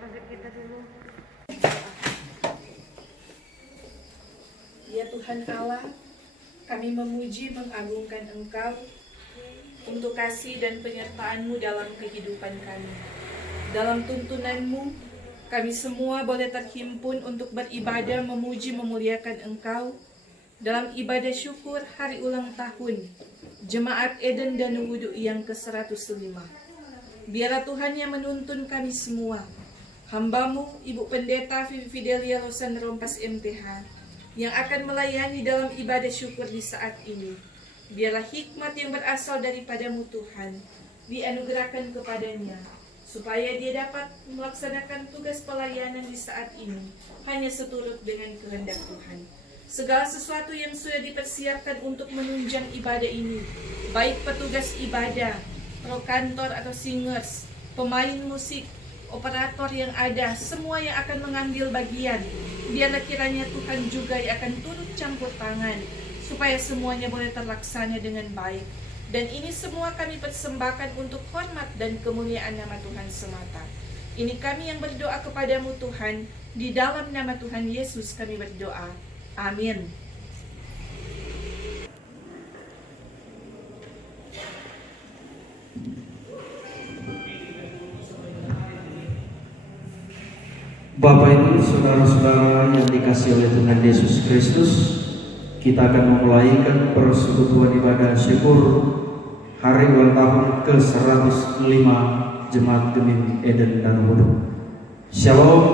target kita dulu. Ya Tuhan Allah, kami memuji mengagungkan Engkau untuk kasih dan penyertaan-Mu dalam kehidupan kami. Dalam tuntunan-Mu, kami semua boleh terhimpun untuk beribadah, memuji, memuliakan Engkau dalam ibadah syukur hari ulang tahun Jemaat Eden dan Wudhu yang ke-105. Biarlah Tuhan yang menuntun kami semua, hamba-Mu, Ibu Pendeta Vivi Fidelia Losan Rompas MTH, yang akan melayani dalam ibadah syukur di saat ini. Biarlah hikmat yang berasal daripada-Mu Tuhan dianugerahkan kepadanya, supaya dia dapat melaksanakan tugas pelayanan di saat ini hanya seturut dengan kehendak Tuhan. Segala sesuatu yang sudah dipersiapkan untuk menunjang ibadah ini, baik petugas ibadah, pro kantor atau singers, pemain musik, operator yang ada, semua yang akan mengambil bagian, biarlah kiranya Tuhan juga yang akan turut campur tangan, supaya semuanya boleh terlaksana dengan baik. Dan ini semua kami persembahkan untuk hormat dan kemuliaan nama Tuhan semata. Ini kami yang berdoa kepada-Mu Tuhan, di dalam nama Tuhan Yesus kami berdoa. Amin. Bapak Ibu, saudara-saudara yang dikasihi oleh Tuhan Yesus Kristus, kita akan memulaikan persekutuan ibadah syukur hari ulang tahun ke-105 Jemaat Gemim Eden dan Wudhu. Shalom,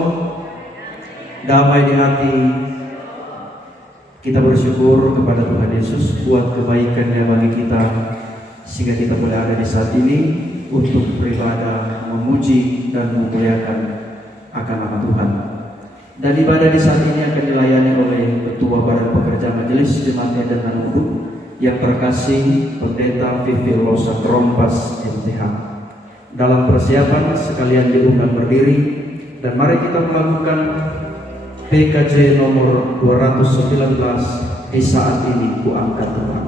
damai di hati. Kita bersyukur kepada Tuhan Yesus buat kebaikan-Nya bagi kita, sehingga kita boleh ada di saat ini untuk beribadah, memuji dan memuliakan akan nama Tuhan. Dan ibadah di saat ini akan dilayani oleh Ketua Badan Pekerja Majelis Jemaat Eden dan Wudhu yang terkasih Pendeta Vivi Losan Rompas MTH. Dalam persiapan sekalian diundang berdiri, dan mari kita melakukan PKJ nomor 219 di saat ini ku angkat Tuhan.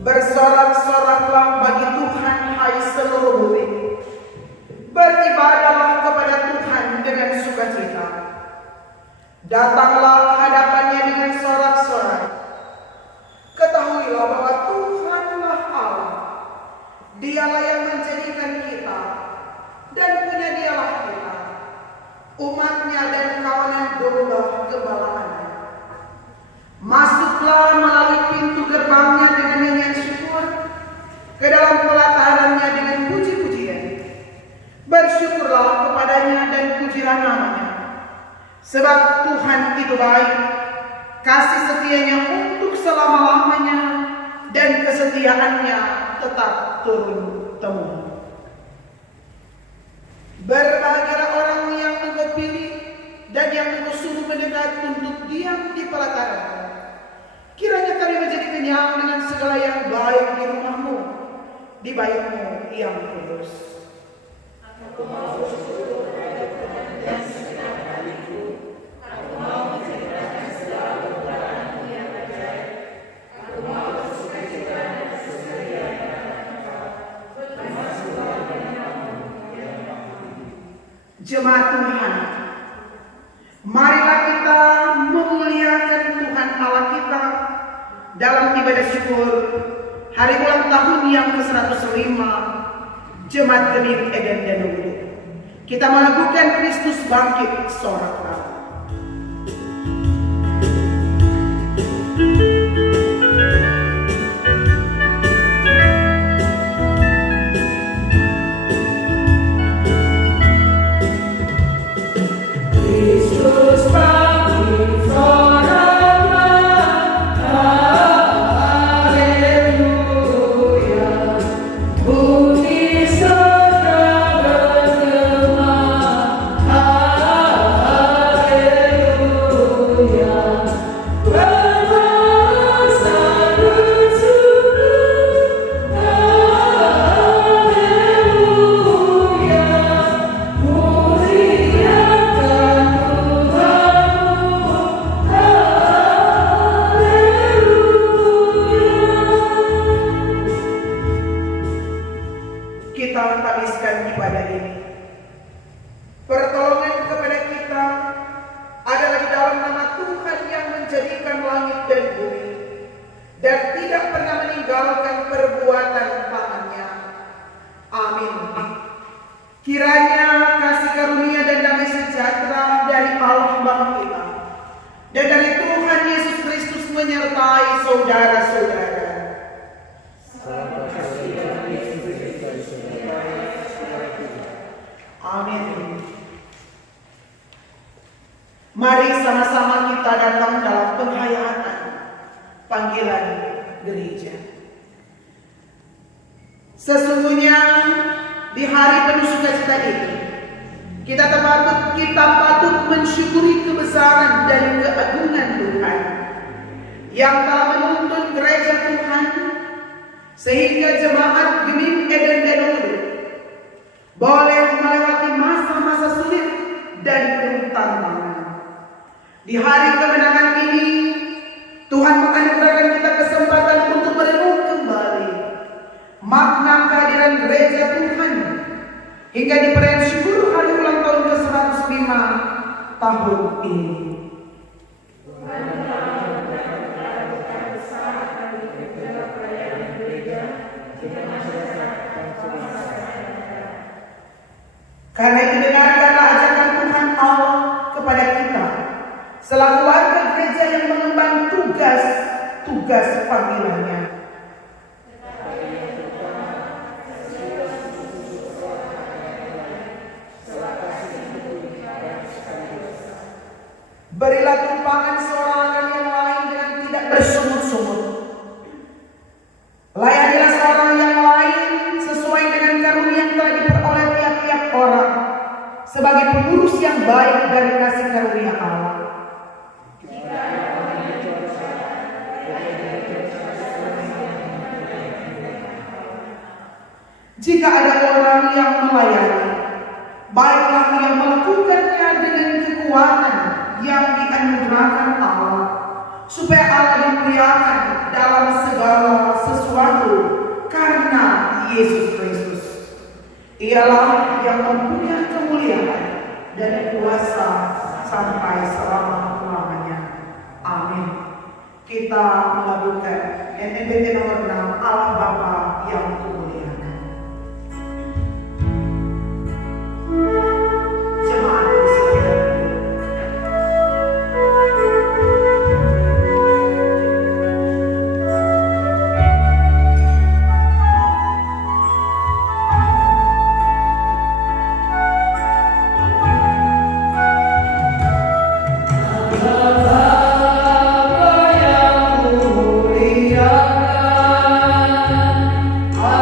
Bersorak-soraklah bagi Tuhan, hai seluruh bumi. Beribadahlah kepada Tuhan dengan sukacita. Datanglah ke hadapannya dengan sorak-sorai. Ketahuilah bahwa Tuhanlah Allah. Dialah yang menjadikan kita, dan punya Dialah kita, umatnya dan kawanan domba gembalaannya. Masuklah melalui pintu gerbangnya dengan nyanyian syukur, ke dalam pelatarannya dengan puji-pujian. Bersyukurlah kepadanya dan pujilah namanya. Sebab Tuhan itu baik, kasih setianya untuk selama-lamanya, dan kesetiaannya tetap turun-temurun. Berbahagialah orang yang Engkau pilih dan yang Engkau suruh mendekat untuk diam di pelataran. Kiranya kami menjadi kenyang dengan segala yang baik di rumah-Mu, di bait-Mu yang kudus. Jemaat Tuhan, marilah kita memuliakan Tuhan Allah kita dalam ibadah syukur hari ulang tahun yang ke-105 Jemaat Gemim Eden Danube. Kita melakukan Kristus bangkit sorak-sorak. Kita habiskan ibadah ini. Pertolongan kepada kita adalah di dalam nama Tuhan yang menjadikan langit dan bumi dan tidak pernah meninggalkan perbuatan tangannya. Amin. Kiranya kasih karunia dan damai sejahtera dari Allah Bapa kita dan dari Tuhan Yesus Kristus menyertai saudara-saudara. Amin. Mari sama-sama kita datang dalam penghayatan panggilan gereja. Sesungguhnya di hari penuh sukacita ini kita patut mensyukuri kebesaran dan keagungan Tuhan yang telah menuntun gereja Tuhan sehingga jemaat Gemim Eden Danube boleh melewati masa-masa sulit dan penuh tantangan. Di hari kemenangan ini, Tuhan menganugerahkan kita kesempatan untuk merenung kembali makna kehadiran gereja Tuhan hingga di perayaan syukur hari ulang tahun ke-105 tahun ini. Karena itu dengarkanlah ajakan Tuhan Allah kepada kita selaku warga gereja yang mengemban tugas panggilannya. Berilah tumpangan seorang akan yang lain dengan tidak bersungut-sungut. Layanilah seorang yang lain sesuai dengan karunia yang telah diperoleh tiap-tiap orang sebagai pengurus yang baik dari kasih karunia Allah. Jika ada orang yang melayani, baiklah ia melakukannya dengan kekuatan yang dianugerahkan Allah, supaya Allah dimuliakan dalam segala sesuatu karena Yesus Kristus. Ialah yang mempunyai kemuliaan dan kuasa sampai selama-lamanya. Amin. Kita melakukan NNBT nomor 6, Allah Bapa yang kumuliakan. Jemaat bersilakan. Amin.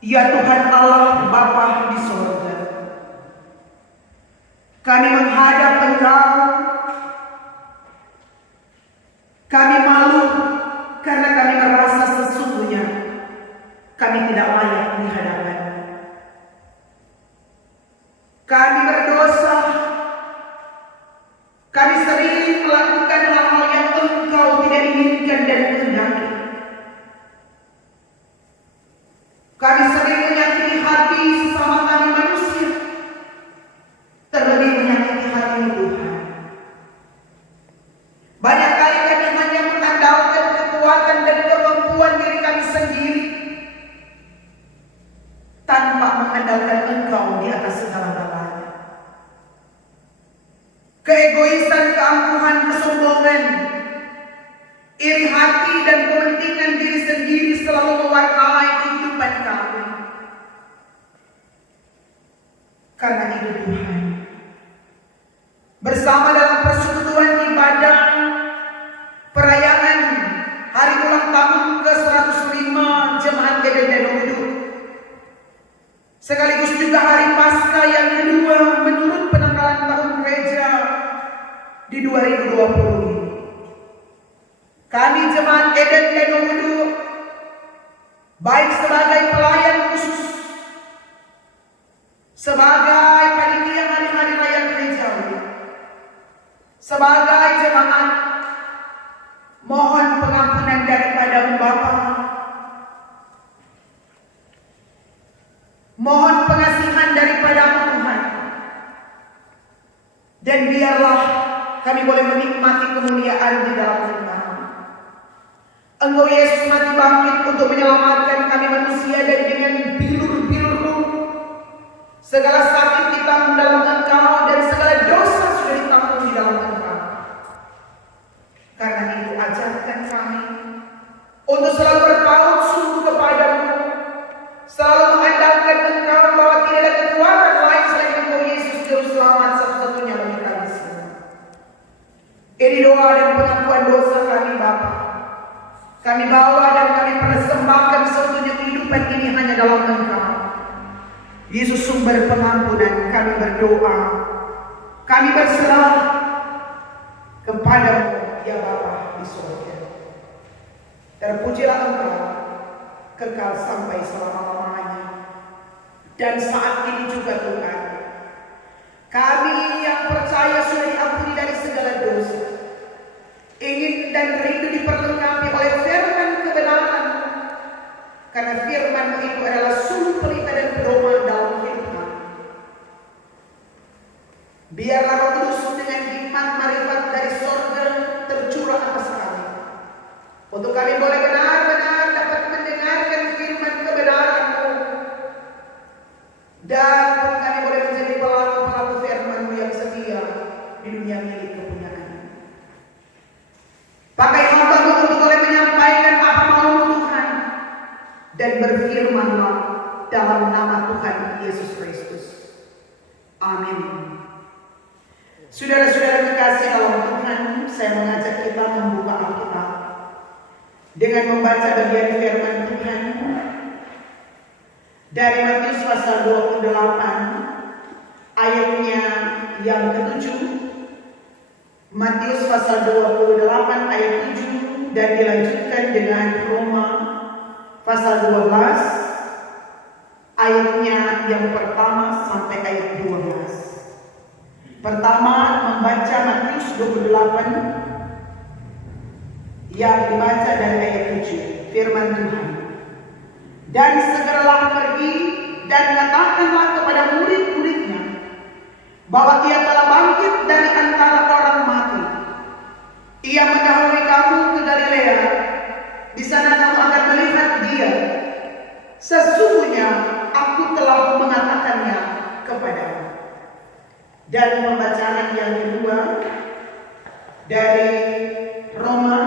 Ya Tuhan Allah Bapa di sorga, kami menghadap Engkau. Kami malu karena kami merasa sesungguhnya kami tidak layak di hadapan-Mu. Kami berdosa. Kami sering melakukan hal-hal yang Engkau tidak inginkan dan kehendaki. Kami sering menyakiti hati sesama kami manusia, terlebih menyakiti hati Tuhan. Banyak kali kami hanya mengandalkan kekuatan dan kemampuan diri kami sendiri, tanpa mengandalkan Engkau di atas segala-galanya. Keegoisan, keangkuhan, kesombongan, iri hati dan kepentingan diri sendiri selalu mewarnai kehidupan kami. Karena itu Tuhan, bersama dalam persekutuan ibadah perayaan hari ulang tahun ke-105 Jemaat Eden dan Wudhu, sekaligus juga hari Paskah yang kedua menurut penanggalan tahun gereja di 2020 ini, kami Jemaat Eden dan Wudhu, baik sebagai pelayan khusus, sebagai panitia hari-hari raya gerejawi, sebagai jemaat, mohon pengampunan daripada Bapa, mohon pengasihan daripada Tuhan, dan biarlah kami boleh menikmati kemuliaan di dalam Engkau. Engkau Yesus mati bangkit untuk menyelamatkan kami manusia, dan dengan bilur-bilur-Mu segala sakit ditanggung dalam Engkau, dan segala dosa sudah ditanggung di dalam Engkau. Karena itu ajarkan kami untuk selalu berpaut sungguh kepadamu, selalu mengandalkan Engkau, bahwa tidak ada kekuatan lain selain Engkau Yesus Juru Selamat satu-satunya bagi kami semua. Ini doa dan pengakuan dosa kami Bapa. Kami bawa dan kami persembahkan seutuhnya kehidupan ini hanya dalam Engkau. Yesus sumber pengampunan, kami berdoa, kami berserah kepada-Mu ya Bapa di surga. Terpujilah Engkau kekal sampai selama-lamanya. Dan saat ini juga Tuhan, kami yang percaya sudah diampuni dari segala dosa, ingin dan rindu diperlengkapi oleh firman kebenaran, karena firman itu adalah sumber pelita dan pedoman dalam hidup kami. Biarlah Roh Kudus dengan hikmat marifat dari sorga tercurah atas kami, untuk kami boleh benar-benar dapat mendengarkan firman kebenaran-Mu, dan kami boleh menjadi pelaku-pelaku firman-Mu yang setia di dunia milik kepunyaan. Pakai hamba-Mu untuk boleh menyampaikan apa mau-Mu Tuhan, dan berfirmanlah dalam nama Tuhan Yesus Kristus. Amin. Saudara-saudara kekasih dalam Tuhan, saya mengajak kita membuka Alkitab dengan membaca bagian firman Tuhan dari Matius pasal 28 ayatnya yang ke-7. Matius pasal 28 ayat 7 dan dilanjutkan dengan Roma pasal 12 ayatnya yang pertama sampai ayat 12. Pertama membaca Matius 28 yang dibaca dari ayat 7. Firman Tuhan. Dan segeralah pergi dan katakanlah kepada murid-muridnya bahwa Ia telah bangkit dari antara orang mati. Ia mendahului kamu ke Galilea. Di sana kamu akan melihat Dia. Sesungguhnya aku telah mengatakannya kepadamu. Dan pembacaan yang kedua dari Roma,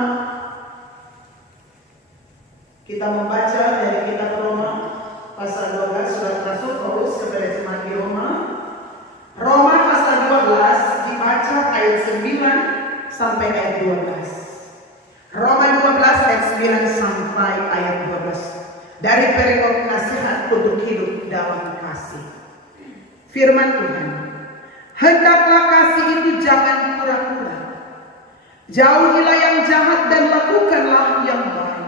kita membaca dari kitab Roma pasal 12, surat Rasul Paulus kepada jemaat di Roma. Roma pasal 12 dibaca ayat 9 sampai ayat 12. Roma 12 ayat 9 sampai ayat 12. Dari perikop nasihat untuk hidup dalam kasih. Firman Tuhan, hendaklah kasih itu jangan pura-pura. Jauhilah yang jahat dan lakukanlah yang baik.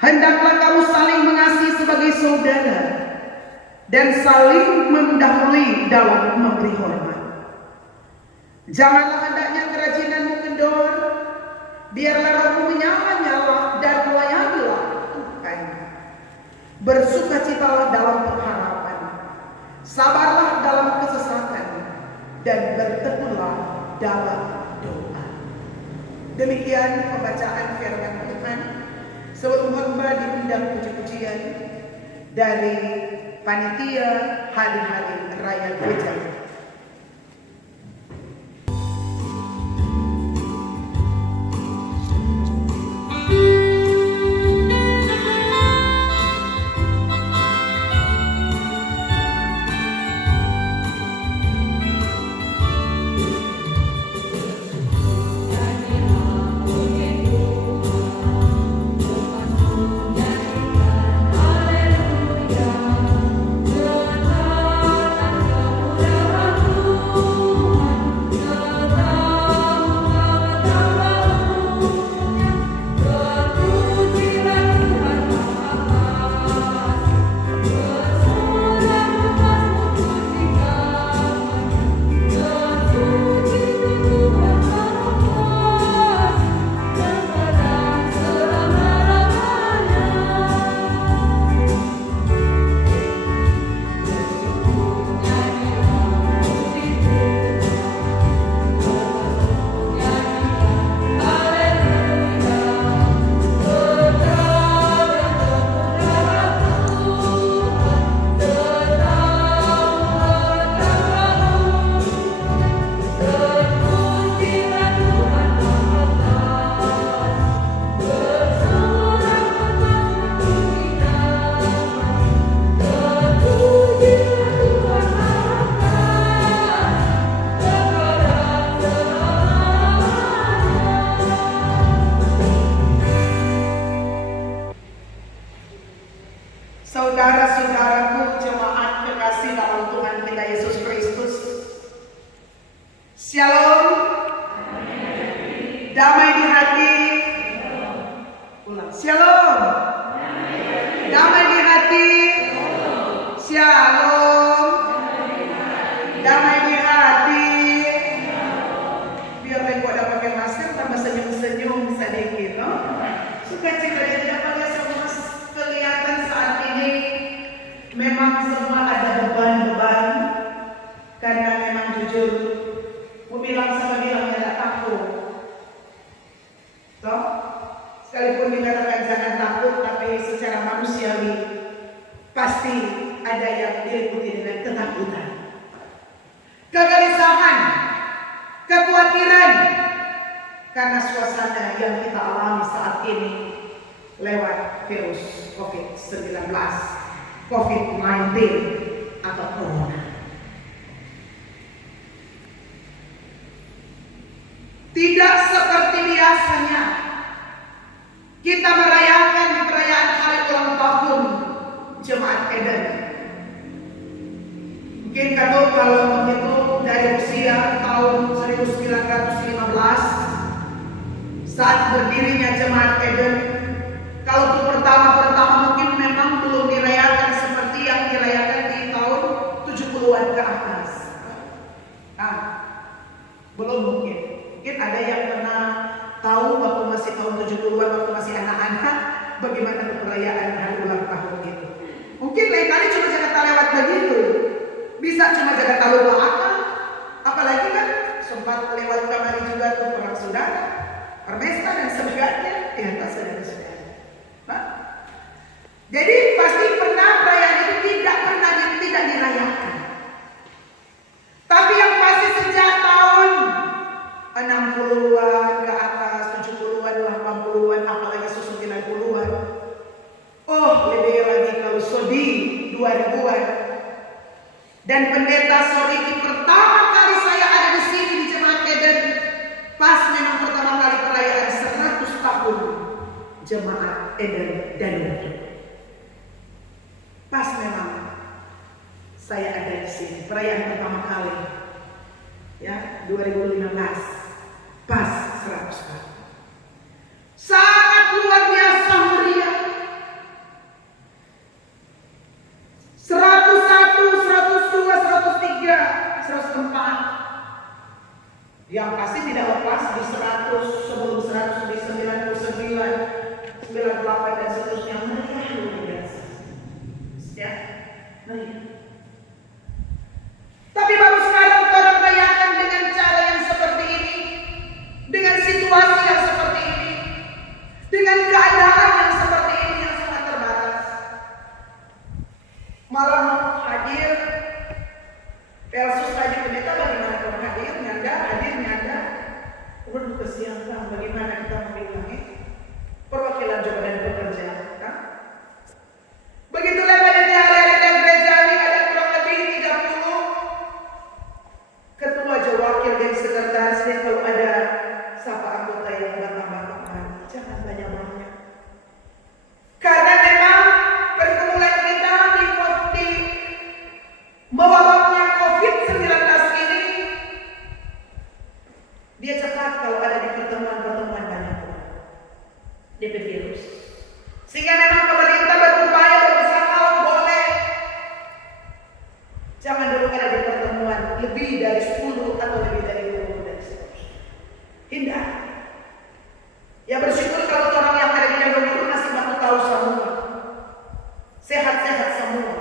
Hendaklah kamu saling mengasihi sebagai saudara dan saling mendahului dalam memberi hormat. Janganlah hendaknya kerajinanmu kendor, biarlah rohmu menyala-nyala dan melayanilah Tuhan. Bersukacitalah dalam pengharapan, sabarlah dalam kesesatan, dan bertekunlah dalam doa. Demikian pembacaan firman Tuhan. Sebelum khotbah diundang puji-pujian dari panitia hari-hari raya gereja. Saudara-saudaraku, jemaat kekasih dalam Tuhan kita Yesus Kristus. Shalom. Damai di hati. Ulang. Shalom. Damai di hati. Shalom. Damai di hati. Biar lagi ada pakai masker tambah senyum-senyum sedikit, no? Sukacita yang dapat semua kelihatan saat ini. Memang semua ada beban-beban, karena memang jujur, mau bilang sama bilang tidak takut. Toh, sekalipun dikatakan jangan takut, tapi secara manusiawi pasti ada yang diliputi dengan ketakutan, kegelisahan, kekhawatiran, karena suasana yang kita alami saat ini lewat virus COVID-19. COVID-19 atau Corona. Tidak seperti biasanya kita merayakan perayaan hari ulang tahun Jemaat Eden. Mungkin kalau menghitung dari usia tahun 1915 saat berdirinya Jemaat Eden, kalau untuk pertama mungkin memang belum dirayakan seperti yang dirayakan di tahun 70-an ke atas. Nah, belum mungkin. Mungkin ada yang pernah tahu waktu masih tahun 70-an, waktu masih anak-anak, bagaimana perayaan hari ulang tahun itu. Mungkin lain kali cuma Jakarta lewat begitu. Bisa cuma Jakarta lupa akal. Apalagi kan sempat lewat kamari juga tuh perang saudara, Permesta dan sebagainya. Ya, saudara-saudara. Jadi pasti pernah perayaan itu tidak dirayakan. Tapi yang pasti sejak tahun 60-an ke atas, 70-an, 80-an, apalagi susun 90-an. Oh, lebih lagi kalau Sodi 2000-an. Dan pendeta Soriki pertama kali saya ada di sini di Jemaat Eden, pas memang pertama kali perayaan 100 tahun Jemaat Eden dan Pas memang saya ada di sini, perayaan pertama kali, ya 2015, pas 100 kali. Sangat luar biasa meriah. 101, 102, 103, 104. Yang pasti tidak lepas di 100, sebelum 100 di 99, 98 dan seterusnya. Meriah luar biasa. Ya, meriah. Tapi baru sekarang orang rayakan dengan cara yang seperti ini, dengan situasi yang seperti ini, dengan keadaan yang seperti ini yang sangat terbatas. Malam hadir, versus tadi pendeta bagaimana kalau hadir, nyanda, hadir, nyanda. Kemudian kesiangan bagaimana kita membilangi perwakilan jabatan pekerja, kan? Begitulah panitia hari-hari gereja ini ada kurang lebih 30 ketua, wakil dan sekretaris, dan kalau ada siapa anggota yang bertambah kembali, jangan banyak-banyak. Karena memang pergumulan kita di mewabahnya COVID-19 ini, dia cepat kalau ada di pertemuan-pertemuan banyak DP virus. Sehingga memang pemerintah berupaya berusaha boleh jangan dulu ada di pertemuan lebih dari 10 atau lebih dari 20 dan seterusnya. Hindar. Ya bersyukur kalau orang yang ada di dalam itu masih baku tahu semua, sehat-sehat semua.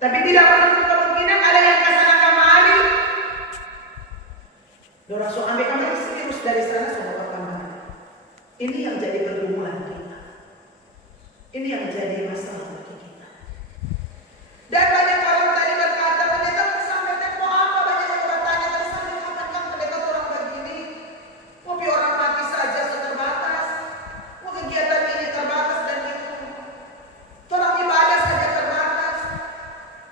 Tapi tidak menutup kemungkinan ada yang kesana kemari. Dorang so ambil kembali virus dari sana semua kemana. Ini yang jadi pergumulan kita. Ini yang jadi masalah bagi kita. Dan banyak orang tadi berkata, pendeta sampai tempo apa, banyak yang bertanya, terus sampai kapan kan pendeta orang begini? Mau orang mati saja terbatas, mau kegiatan ini terbatas dan itu, orang ibadah saja terbatas.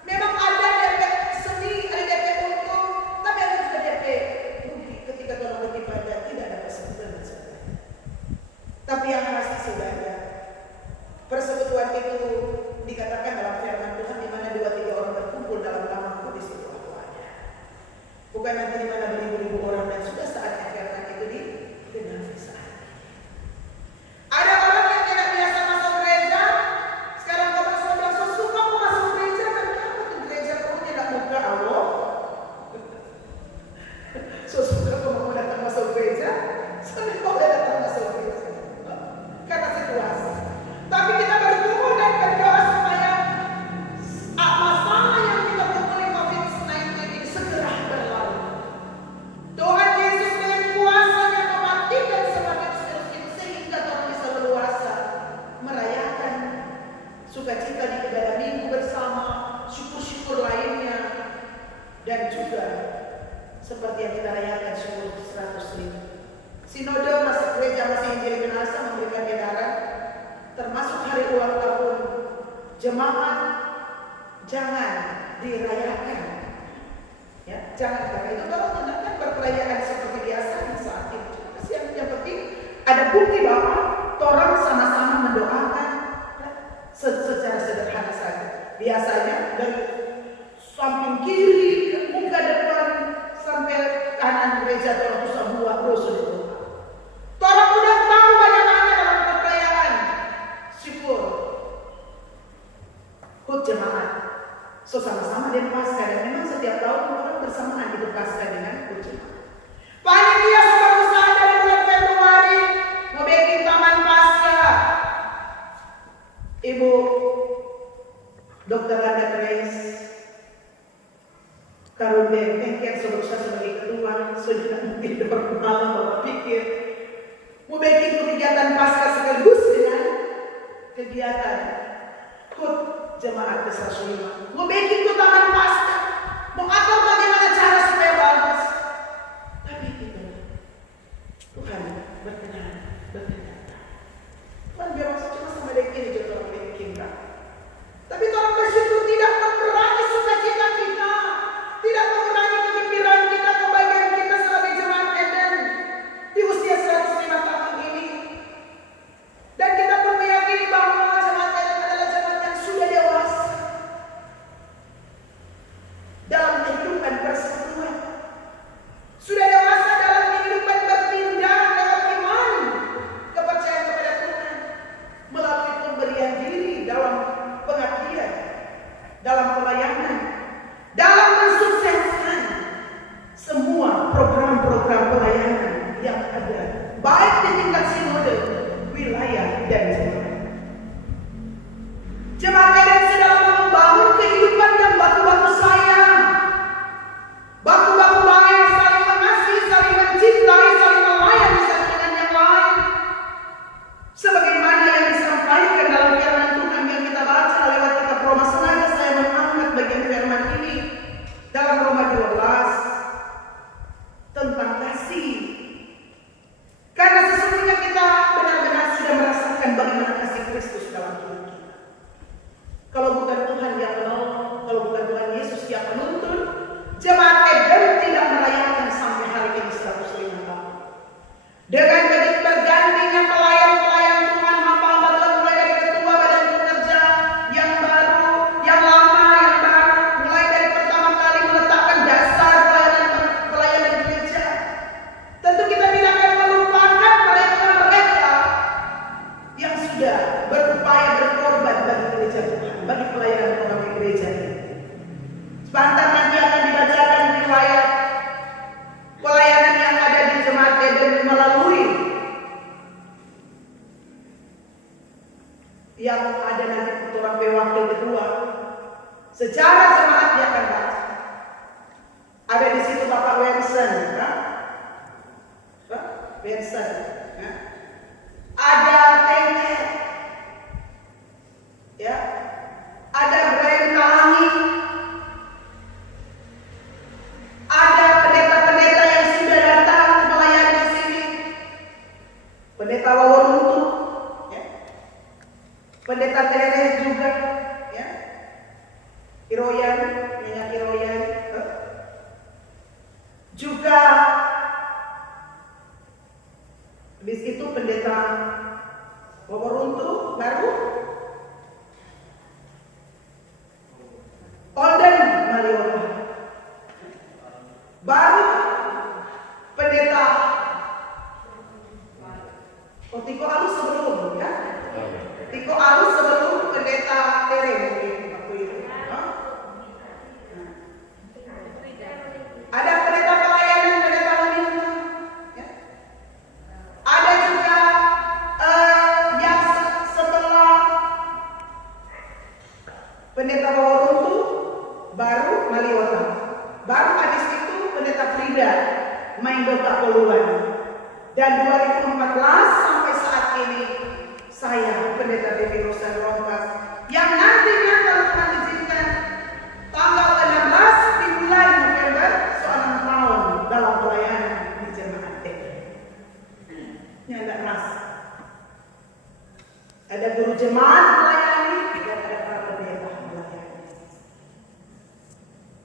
Memang ada DP seni, ada DP untung, tapi ada juga DP rugi ketika orang beribadah tidak ada kesempatan. Tapi yang pasti sudah ada. Persekutuan itu dikatakan dalam firman Tuhan, di mana 2-3 orang berkumpul dalam namaku, di situ aku ada. Bukan nanti di mana beribu-ribu orang, dan sudah saatnya firman itu didengar saat. Ada orang yang tidak biasa masuk gereja, sekarang kau bilang, so suka aku masuk gereja, dan kenapa tuh gereja kamu tidak buka Allah? So suka kamu mau datang masuk gereja, sampai kau datang masuk gereja, karena situasi. Tapi kita berdoa dan berdoa supaya masalah yang kita temui COVID-19 ini segera berlalu. Tuhan Yesus dengan kuasanya mematikan sebagai virus itu sehingga orang bisa leluasa merayakan sukacita di ibadah minggu bersama, syukur-syukur lainnya, dan juga seperti yang kita rayakan syukur 100.000. Sinode masih gereja masih menjadi asa memberikan edaran, termasuk hari ulang tahun jemaat jangan dirayakan, ya jangan karena itu kalau tindakan berperayaan seperti biasa saat itu. Yang penting ada bukti bahwa orang sama-sama mendoakan secara sederhana saja. Biasanya dari samping kiri muka depan sampai kanan gereja orang itu sebuah brosur itu. Orang udah tahu banyak-banyak dalam perayaan syukur hut jemaat. So sama-sama dan pasca, dan memang setiap tahun orang bersamaan itu pasca dengan hut jemaat. Panitia sudah berusaha dari bulan Februari mau bikin taman pasca. Ibu Dr. Randa Grace Karun Benteng yang berusaha sebagai ketua, sudah mungkin malam bapak pikir mau bikin kegiatan pasca sekaligus dengan kegiatan hut jemaat besar Sulima. Mau bikin ke taman pasca, mau atur bagaimana cara supaya bagus. Tapi kita Tuhan berkenan. Tuhan biar cuma sama dekin aja orang bikin kan. Tapi tolong bersyukur tidak mengurangi sukacita kita, tidak mengurangi kegembiraan kita, kebahagiaan kita sebagai jemaat Eden di usia 105 tahun ini. Dan kita pun meyakini bahwa jemaat Eden adalah jemaat yang sudah dewasa. Sejarah jemaat dia akan baca. Ada di situ Bapak Wensen, ya? Pak Wensen, ya? Ada Tenge, ya? Ada Brian Kalangi, ada pendeta-pendeta yang sudah datang melayani di sini, pendeta Waworuntu, ya? Pendeta Tere juga, ya? Iroyan, Nyonya Iroyan, juga habis itu pendeta Waworuntu baru Olden Maliora, baru pendeta Tiko Alus sebelum, ya? Tiko Alus sebelum pendeta Tere mungkin waktu itu. Ada pendeta pelayanan, pendeta wanita, ya? Ada juga yang setelah pendeta Waworuntu baru Maliota, baru habis itu pendeta Frida Maindoka Poluan, dan 2014 sampai saat ini saya pendeta Devi Rosan Rompas yang nantinya kalau Tuhan izinkan tanggal 16 di bulan November 6 tahun dalam pelayanan di jemaat ini. Ini ada ras. Ada guru jemaat melayani dan ada para pendeta melayani.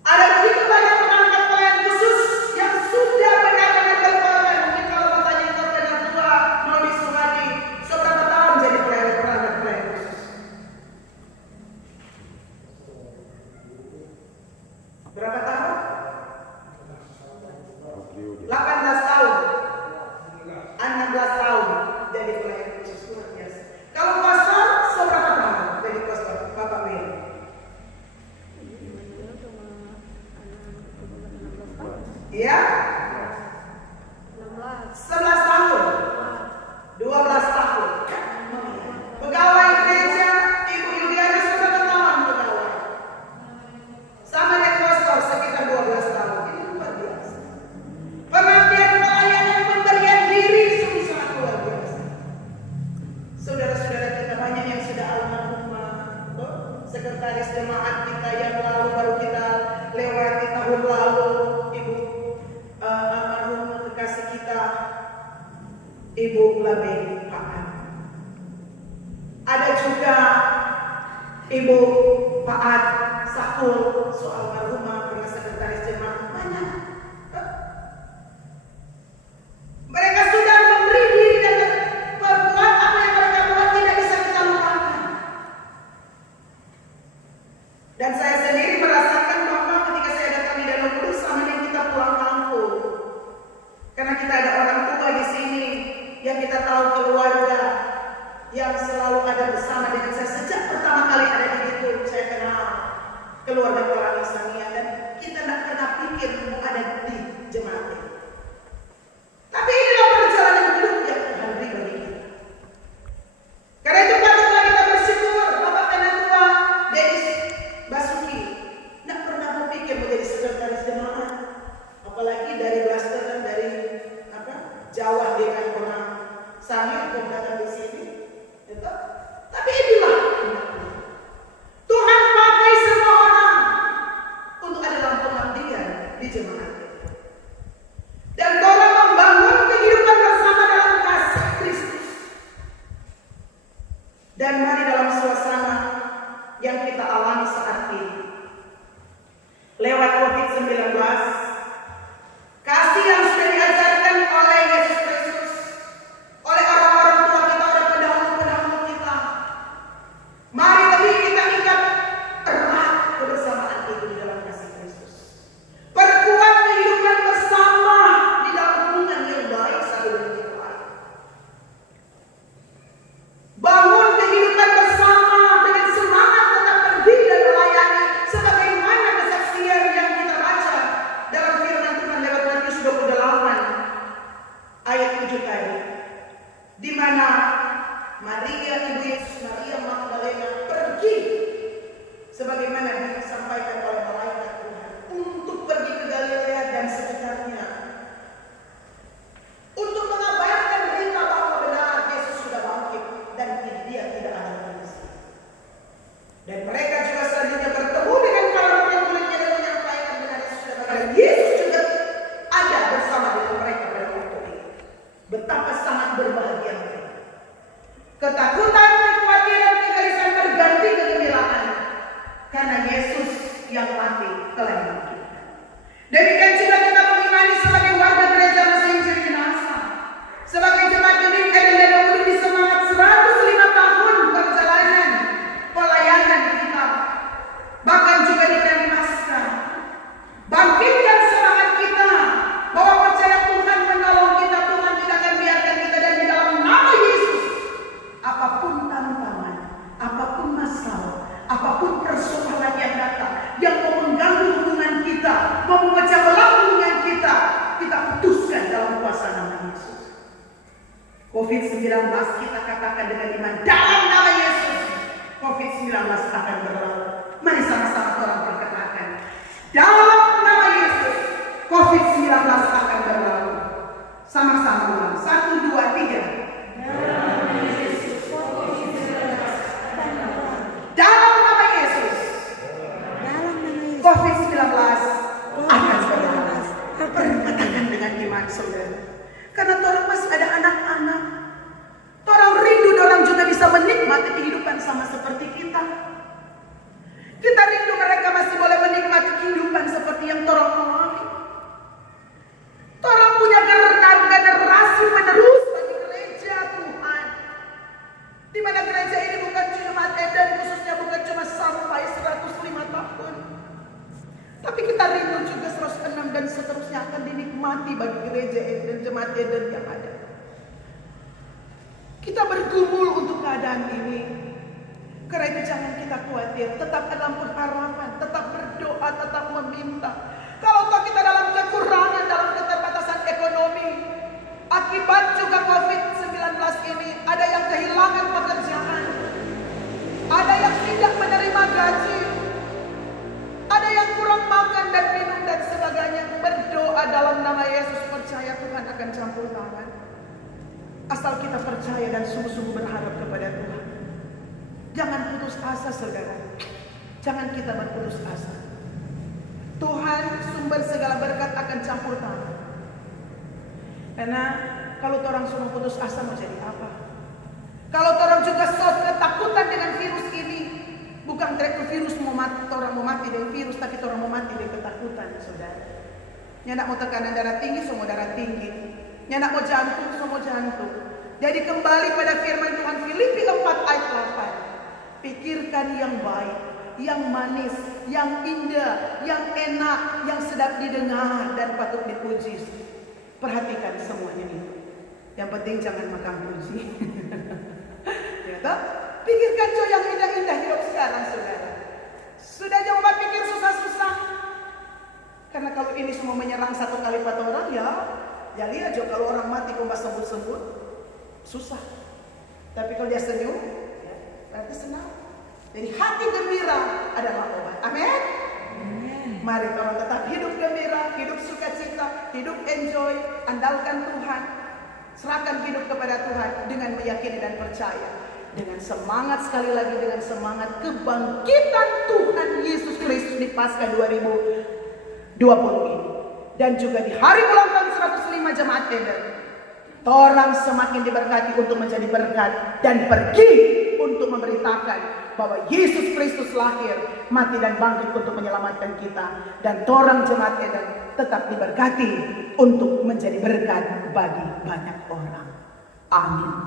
Ada begitu banyak penangkat pelayan khusus yang sudah benar-benar berkorban. Mungkin kalau bertanya ke Penatua Noli Suhadi, seberapa tahun jadi penangkat pelayan khusus? Berapa tahun? 18 tahun. 16 tahun jadi pelayan khusus, luar biasa. Kalau pastor, seberapa tahun jadi pastor? Bapak Wil. Iya? 11 tahun. 12 tahun. Pegawai gereja, Ibu Yuliana seberapa tahun pegawai? Sama dengan pastor sekitar 12 tahun. Ini luar biasa. Pengabdian pelayanan pemberian diri sungguh sangat luar biasa. Saudara-saudara kita banyak yang sudah almarhumah, sekretaris jemaat kita yang lalu baru kita lewati tahun lalu, Ibu almarhumah kekasih kita, Ibu Labe Paat. Ada juga Ibu Paat Sakul, soal almarhumah pernah sekretaris jemaat, banyak. Mereka sudah memberi diri dan berbuat apa yang mereka buat tidak bisa kita lupakan. Dan saya sendiri merasakan bahwa ketika saya datang di Danau Kudus sama dengan kita pulang kampung. Karena kita ada orang tua di sini yang kita tahu keluarga yang selalu ada bersama dengan saya sejak pertama kali ada di situ. Saya kenal keluarga orang Islamia dan kita tidak pernah pikir mau ada di jemaat ini. Tapi inilah perjalanan hidup yang Tuhan beri bagi kita. Karena itu patutlah kita bersyukur Bapak Penatua Denis Basuki tidak pernah berpikir menjadi sekretaris jemaat, apalagi dari Blasteran, dari Jawa dengan orang Samir yang datang di sini. Gitu. Tapi inilah Tuhan pakai semua orang untuk ada dalam pengabdian di jemaat. Dan Tuhan membangun kehidupan bersama dalam kasih Kristus. Dan mari dalam suasana yang kita alami saat ini, lewat COVID-19, kasih yang sudah diajarkan oleh Yesus Kristus, oleh orang-orang tua kita, oleh pendahulu-pendahulu kita, mari lebih kita ikat erat kebersamaan itu di dalam kasih Kristus. Perkuat kehidupan bersama di dalam hubungan yang baik satu dengan yang lain. Bangun kehidupan bersama dengan semangat tetap berdiri dan melayani, sebagaimana kesaksian yang kita baca dalam disampaikan oleh malaikat Tuhan untuk pergi ke Galilea dan sekitarnya, untuk mengabarkan berita bahwa benar Yesus sudah bangkit dan dia tidak ada lagi. Dan mereka juga selanjutnya bertemu dengan para murid-muridnya dan menyampaikan benar Yesus sudah bangkit. Dan Yesus juga ada bersama dengan mereka pada waktu itu. Betapa sangat berbahagia mereka. Ketakutan, kekhawatiran, kegelisahan berganti kegembiraan karena Yesus yang mati telah dibangkitkan. Demikian juga kita mengimani sebagai warga gereja Mesin Jenazah, sebagai jemaat Gedung Eden dan memberi semangat 105 tahun perjalanan pelayanan kita, bahkan juga di bulan Paskah. Bangkitkan semangat kita bahwa percaya Tuhan menolong kita, Tuhan tidak akan biarkan kita, dan di dalam nama Yesus apapun tantangan, apapun masalah, apapun persoalan yang datang yang mau mengganggu hubungan kita, mau memecah belah hubungan kita putuskan dalam kuasa nama Yesus. COVID-19 kita katakan dengan iman dalam nama Yesus, COVID-19 akan berlalu. Mari sama-sama orang perkatakan, dalam nama Yesus COVID-19 akan berlalu. Sama-sama ulang, 1, 2, 3. Dalam nama Yesus COVID-19 akan berlalu. Perkatakan dengan iman saudara. Karena orang masih ada anak-anak. Orang rindu, orang juga bisa menikmati kehidupan sama seperti kita. Kita rindu mereka masih boleh menikmati kehidupan seperti yang orang alami. Orang punya generasi penerus bagi gereja Tuhan. Di mana gereja ini bukan cuma Eden, khususnya bukan cuma sampai 105 tahun. Tapi kita rindu juga 106 dan seterusnya akan dinikmati bagi gereja Eden, jemaat Eden yang ada. Kita bergumul untuk keadaan ini. Karena itu jangan kita khawatir, tetap dalam pengharapan, tetap berdoa, tetap meminta. Kalau toh kita dalam kekurangan, dalam keterbatasan ekonomi, akibat juga COVID-19 ini, ada yang kehilangan pekerjaan, ada yang tidak menerima gaji, ada yang kurang makan dan minum dan sebagainya. Berdoa dalam nama Yesus, percaya Tuhan akan campur tangan. Asal kita percaya dan sungguh-sungguh berharap kepada Tuhan. Jangan putus asa saudara. Jangan kita berputus asa. Tuhan sumber segala berkat akan campur tangan. Karena kalau orang semua putus asa mau jadi apa? Kalau orang juga ketakutan dengan virus ini, bukan direct virus mau mati, orang mau mati dengan virus, tapi orang mau mati dengan ketakutan, saudara. Nyandak mau tekanan darah tinggi, semua darah tinggi. Nyandak mau jantung, semua jantung. Jadi kembali pada firman Tuhan Filipi 4 ayat 8. Pikirkan yang baik, yang manis, yang indah, yang enak, yang sedap didengar dan patut dipuji. Perhatikan semuanya itu. Yang penting jangan makan puji. Ya toh? Pikirkan jo yang indah-indah hidup sekarang, saudara. Sudah jangan pikir susah-susah. Karena kalau ini semua menyerang satu kali 4 orang, ya lihat jo kalau orang mati kok sebut-sebut, susah. Tapi kalau dia senyum, ya, berarti senang. Jadi hati gembira adalah obat. Amin. Mari orang tetap hidup gembira, hidup sukacita, hidup enjoy, andalkan Tuhan, serahkan hidup kepada Tuhan dengan meyakini dan percaya. Dengan semangat, sekali lagi dengan semangat kebangkitan Tuhan Yesus Kristus di Paskah 2020 ini. Dan juga di hari ulang tahun 105 jemaat Eden, orang semakin diberkati untuk menjadi berkat dan pergi untuk memberitakan bahwa Yesus Kristus lahir, mati dan bangkit untuk menyelamatkan kita. Dan orang jemaat Eden tetap diberkati untuk menjadi berkat bagi banyak orang. Amin.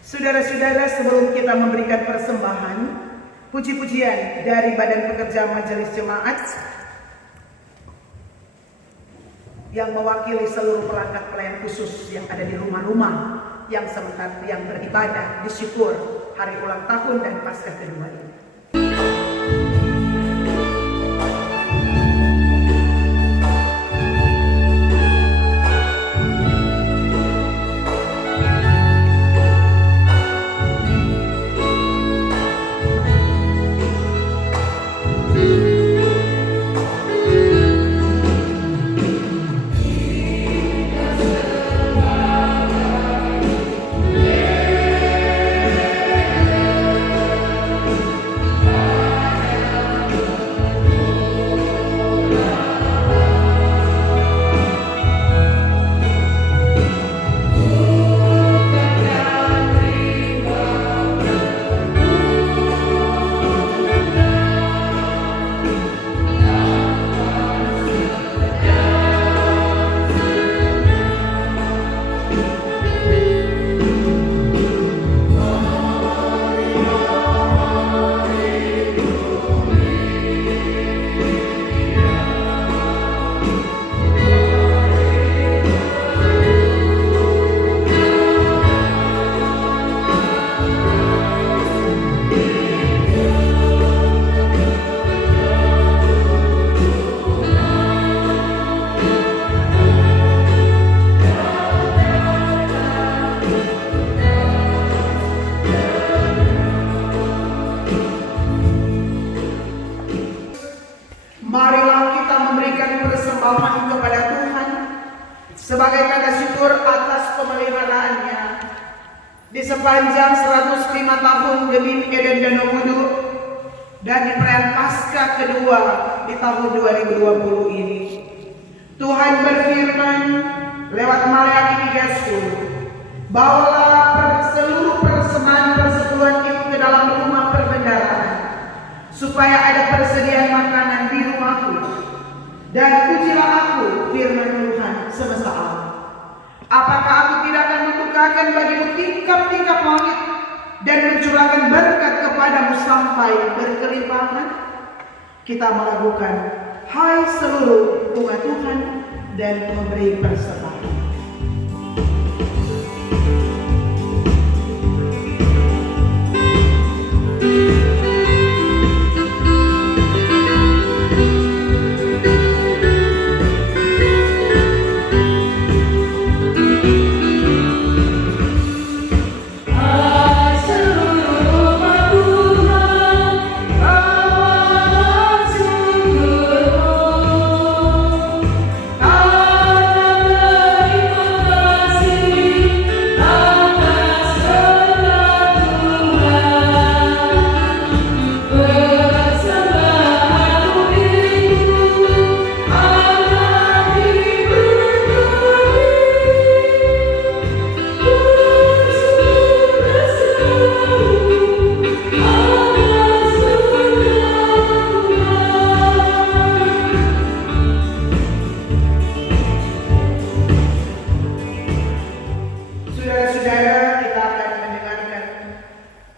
Saudara-saudara, sebelum kita memberikan persembahan, puji-pujian dari Badan Pekerja Majelis Jemaat yang mewakili seluruh perangkat pelayan khusus yang ada di rumah-rumah yang sementara yang beribadah di syukur hari ulang tahun dan Paskah kedua ini. di sepanjang 105 tahun Gemim Eden Danau Wudu dan di perayaan Paskah kedua di tahun 2020 ini. Tuhan berfirman lewat Maleakhi 3:10, bawalah seluruh persembahan persepuluhan itu ke dalam rumah perbendaharaan, supaya ada persediaan makanan di rumahku, dan pujilah aku, firman Tuhan semesta alam. Apakah aku tidak akan membukakan bagimu tingkap-tingkap langit dan mencurahkan berkat kepadamu sampai berkelimpahan? Kita melakukan hai seluruh umat Tuhan dan memberi persembahan.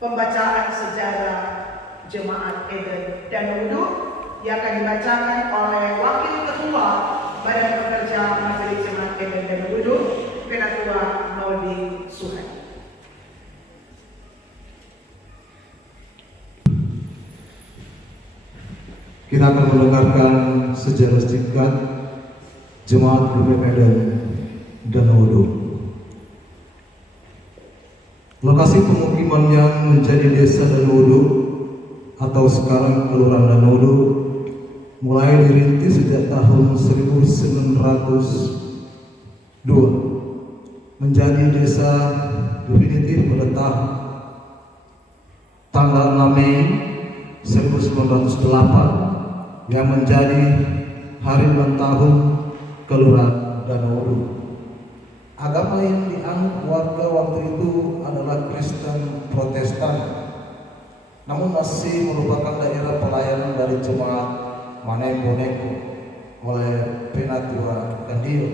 Pembacaan sejarah Jemaat Eden Danau Wudu yang akan dibacakan oleh Wakil Ketua Badan Pekerja Majelis Jemaat Eden Danau Wudu, Penatua Maudi Suhai. Kita akan mendengarkan sejarah singkat Jemaat Gemim Eden Danau Wudu. Lokasi pemukiman yang menjadi desa Danau Wudu atau sekarang Kelurahan Danau Wudu mulai dirintis sejak tahun 1902 menjadi desa definitif pada tanggal 6 Mei 1908 yang menjadi hari ulang tahun Kelurahan Danau Wudu. Agama yang dianut warga waktu itu adalah Kristen Protestan, namun masih merupakan daerah pelayanan dari jemaat Manemboneko oleh Penatua Gandio.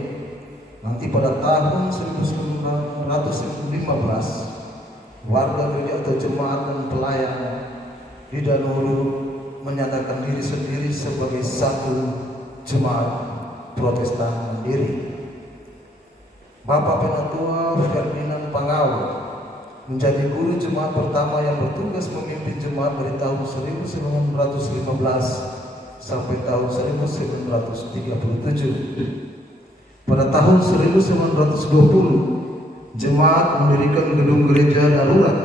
Nanti pada tahun 1915, warga gereja atau jemaat dan pelayan di Danau Wudu menyatakan diri sendiri sebagai satu jemaat Protestan mandiri. Bapak Penatua Ferdinand Pangau menjadi guru jemaat pertama yang bertugas memimpin jemaat dari tahun 1915 sampai tahun 1937. Pada tahun 1920, jemaat mendirikan gedung gereja darurat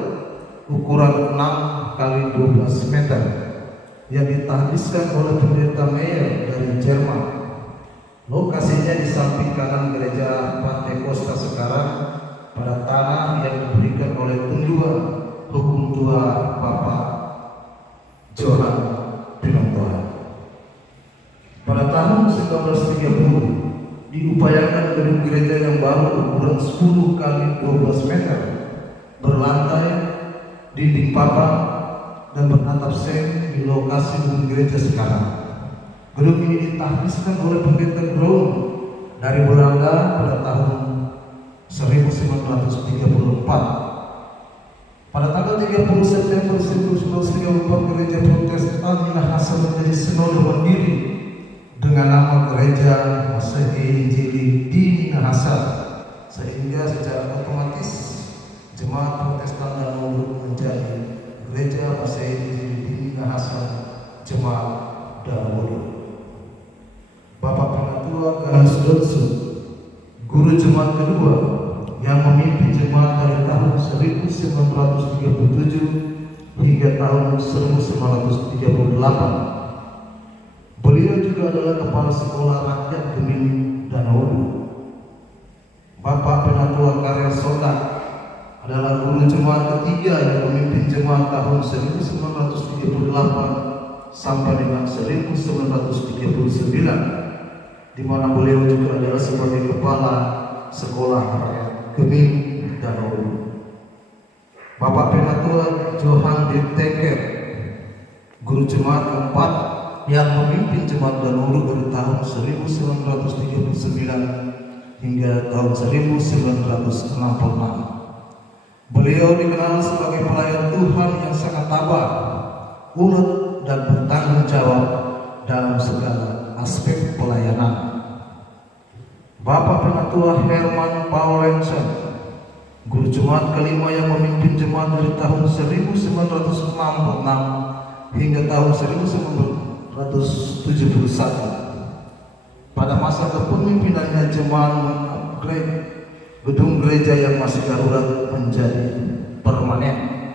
ukuran 6x12 meter yang ditahdiskan oleh pendeta Meyer dari Jerman. Lokasinya di samping kanan gereja Pantekosta sekarang pada tanah yang diberikan oleh tundua hukum tua Bapak Johan Pinontohan. Pada tahun 1930 diupayakan gedung gereja yang baru ukuran 10x12 meter berlantai dinding papan dan beratap seng di lokasi gedung gereja sekarang. Gedung ini ditahdiskan oleh pendeta Brown dari Belanda pada tahun 1934. Pada tanggal 30 September 1934, gereja Protestan Minahasa menjadi sinode mandiri dengan nama Gereja Masehi Injili di Minahasa, sehingga secara otomatis jemaat Protestan Danau Wudu menjadi Gereja Masehi Injili di Minahasa, Jemaat Danau Wudu. Bapak Penatua Gans Donsu, guru jemaat kedua yang memimpin jemaat dari tahun 1937 hingga tahun 1938. Beliau juga adalah kepala sekolah rakyat Gemim Danau Wudu. Bapak Penatua Karel Sotak adalah guru jemaat ketiga yang memimpin jemaat tahun 1938 sampai dengan 1939, di mana beliau juga adalah sebagai kepala sekolah rakyat Gemim Danau Ulu. Bapak Penatua Johan de Teker, guru jemaat keempat yang memimpin jemaat Danau Ulu dari tahun 1939 hingga tahun 1966. Beliau dikenal sebagai pelayan Tuhan yang sangat tabah, ulet, dan bertanggung jawab dalam segala aspek pelayanan. Bapak Penatua Herman Paulensen, guru jemaat kelima yang memimpin jemaat dari tahun 1966 hingga tahun 1971. Pada masa kepemimpinannya jemaat mengupgrade gedung gereja yang masih darurat menjadi permanen.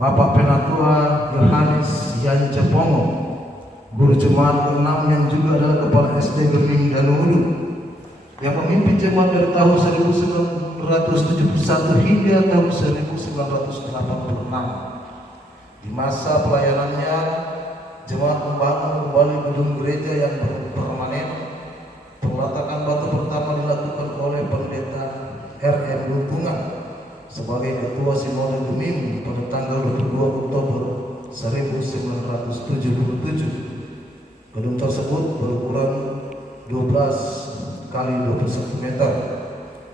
Bapak Penatua Yohanes Yance Pongo, guru jemaat ke-6 yang juga adalah kepala SD Gemim Danau Ulu, yang memimpin jemaat dari tahun 1971 hingga tahun 1986. Di masa pelayanannya, jemaat membangun kembali gedung gereja yang permanen. Peletakan batu pertama dilakukan oleh Pendeta R.M. Lumpungan sebagai Ketua Sinode Gemim pada tanggal 22 Oktober 1977. Gedung tersebut berukuran 12 kali 21 meter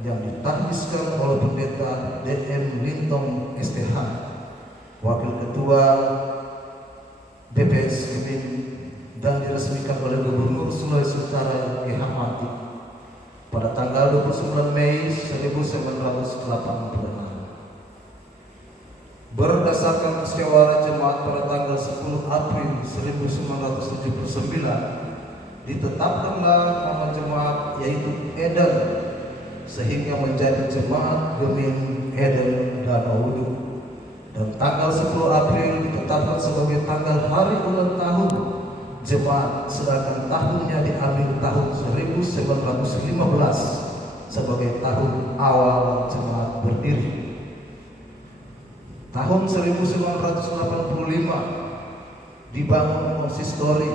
yang ditahbiskan oleh Pendeta D.M. Lintong STH, Wakil Ketua DPS Gemim, dan diresmikan oleh Gubernur Sulawesi Utara G.H. Mati pada tanggal 29 Mei 1986. Berdasarkan musyawarah jemaat pada tanggal 10 April 1979, ditetapkanlah nama jemaat yaitu Eden, sehingga menjadi jemaat Gemim Eden Danau Ulu. Dan tanggal 10 April ditetapkan sebagai tanggal hari ulang tahun jemaat, sedangkan tahunnya diambil tahun 1915 sebagai tahun awal jemaat berdiri. Tahun 1985 dibangun konsistori,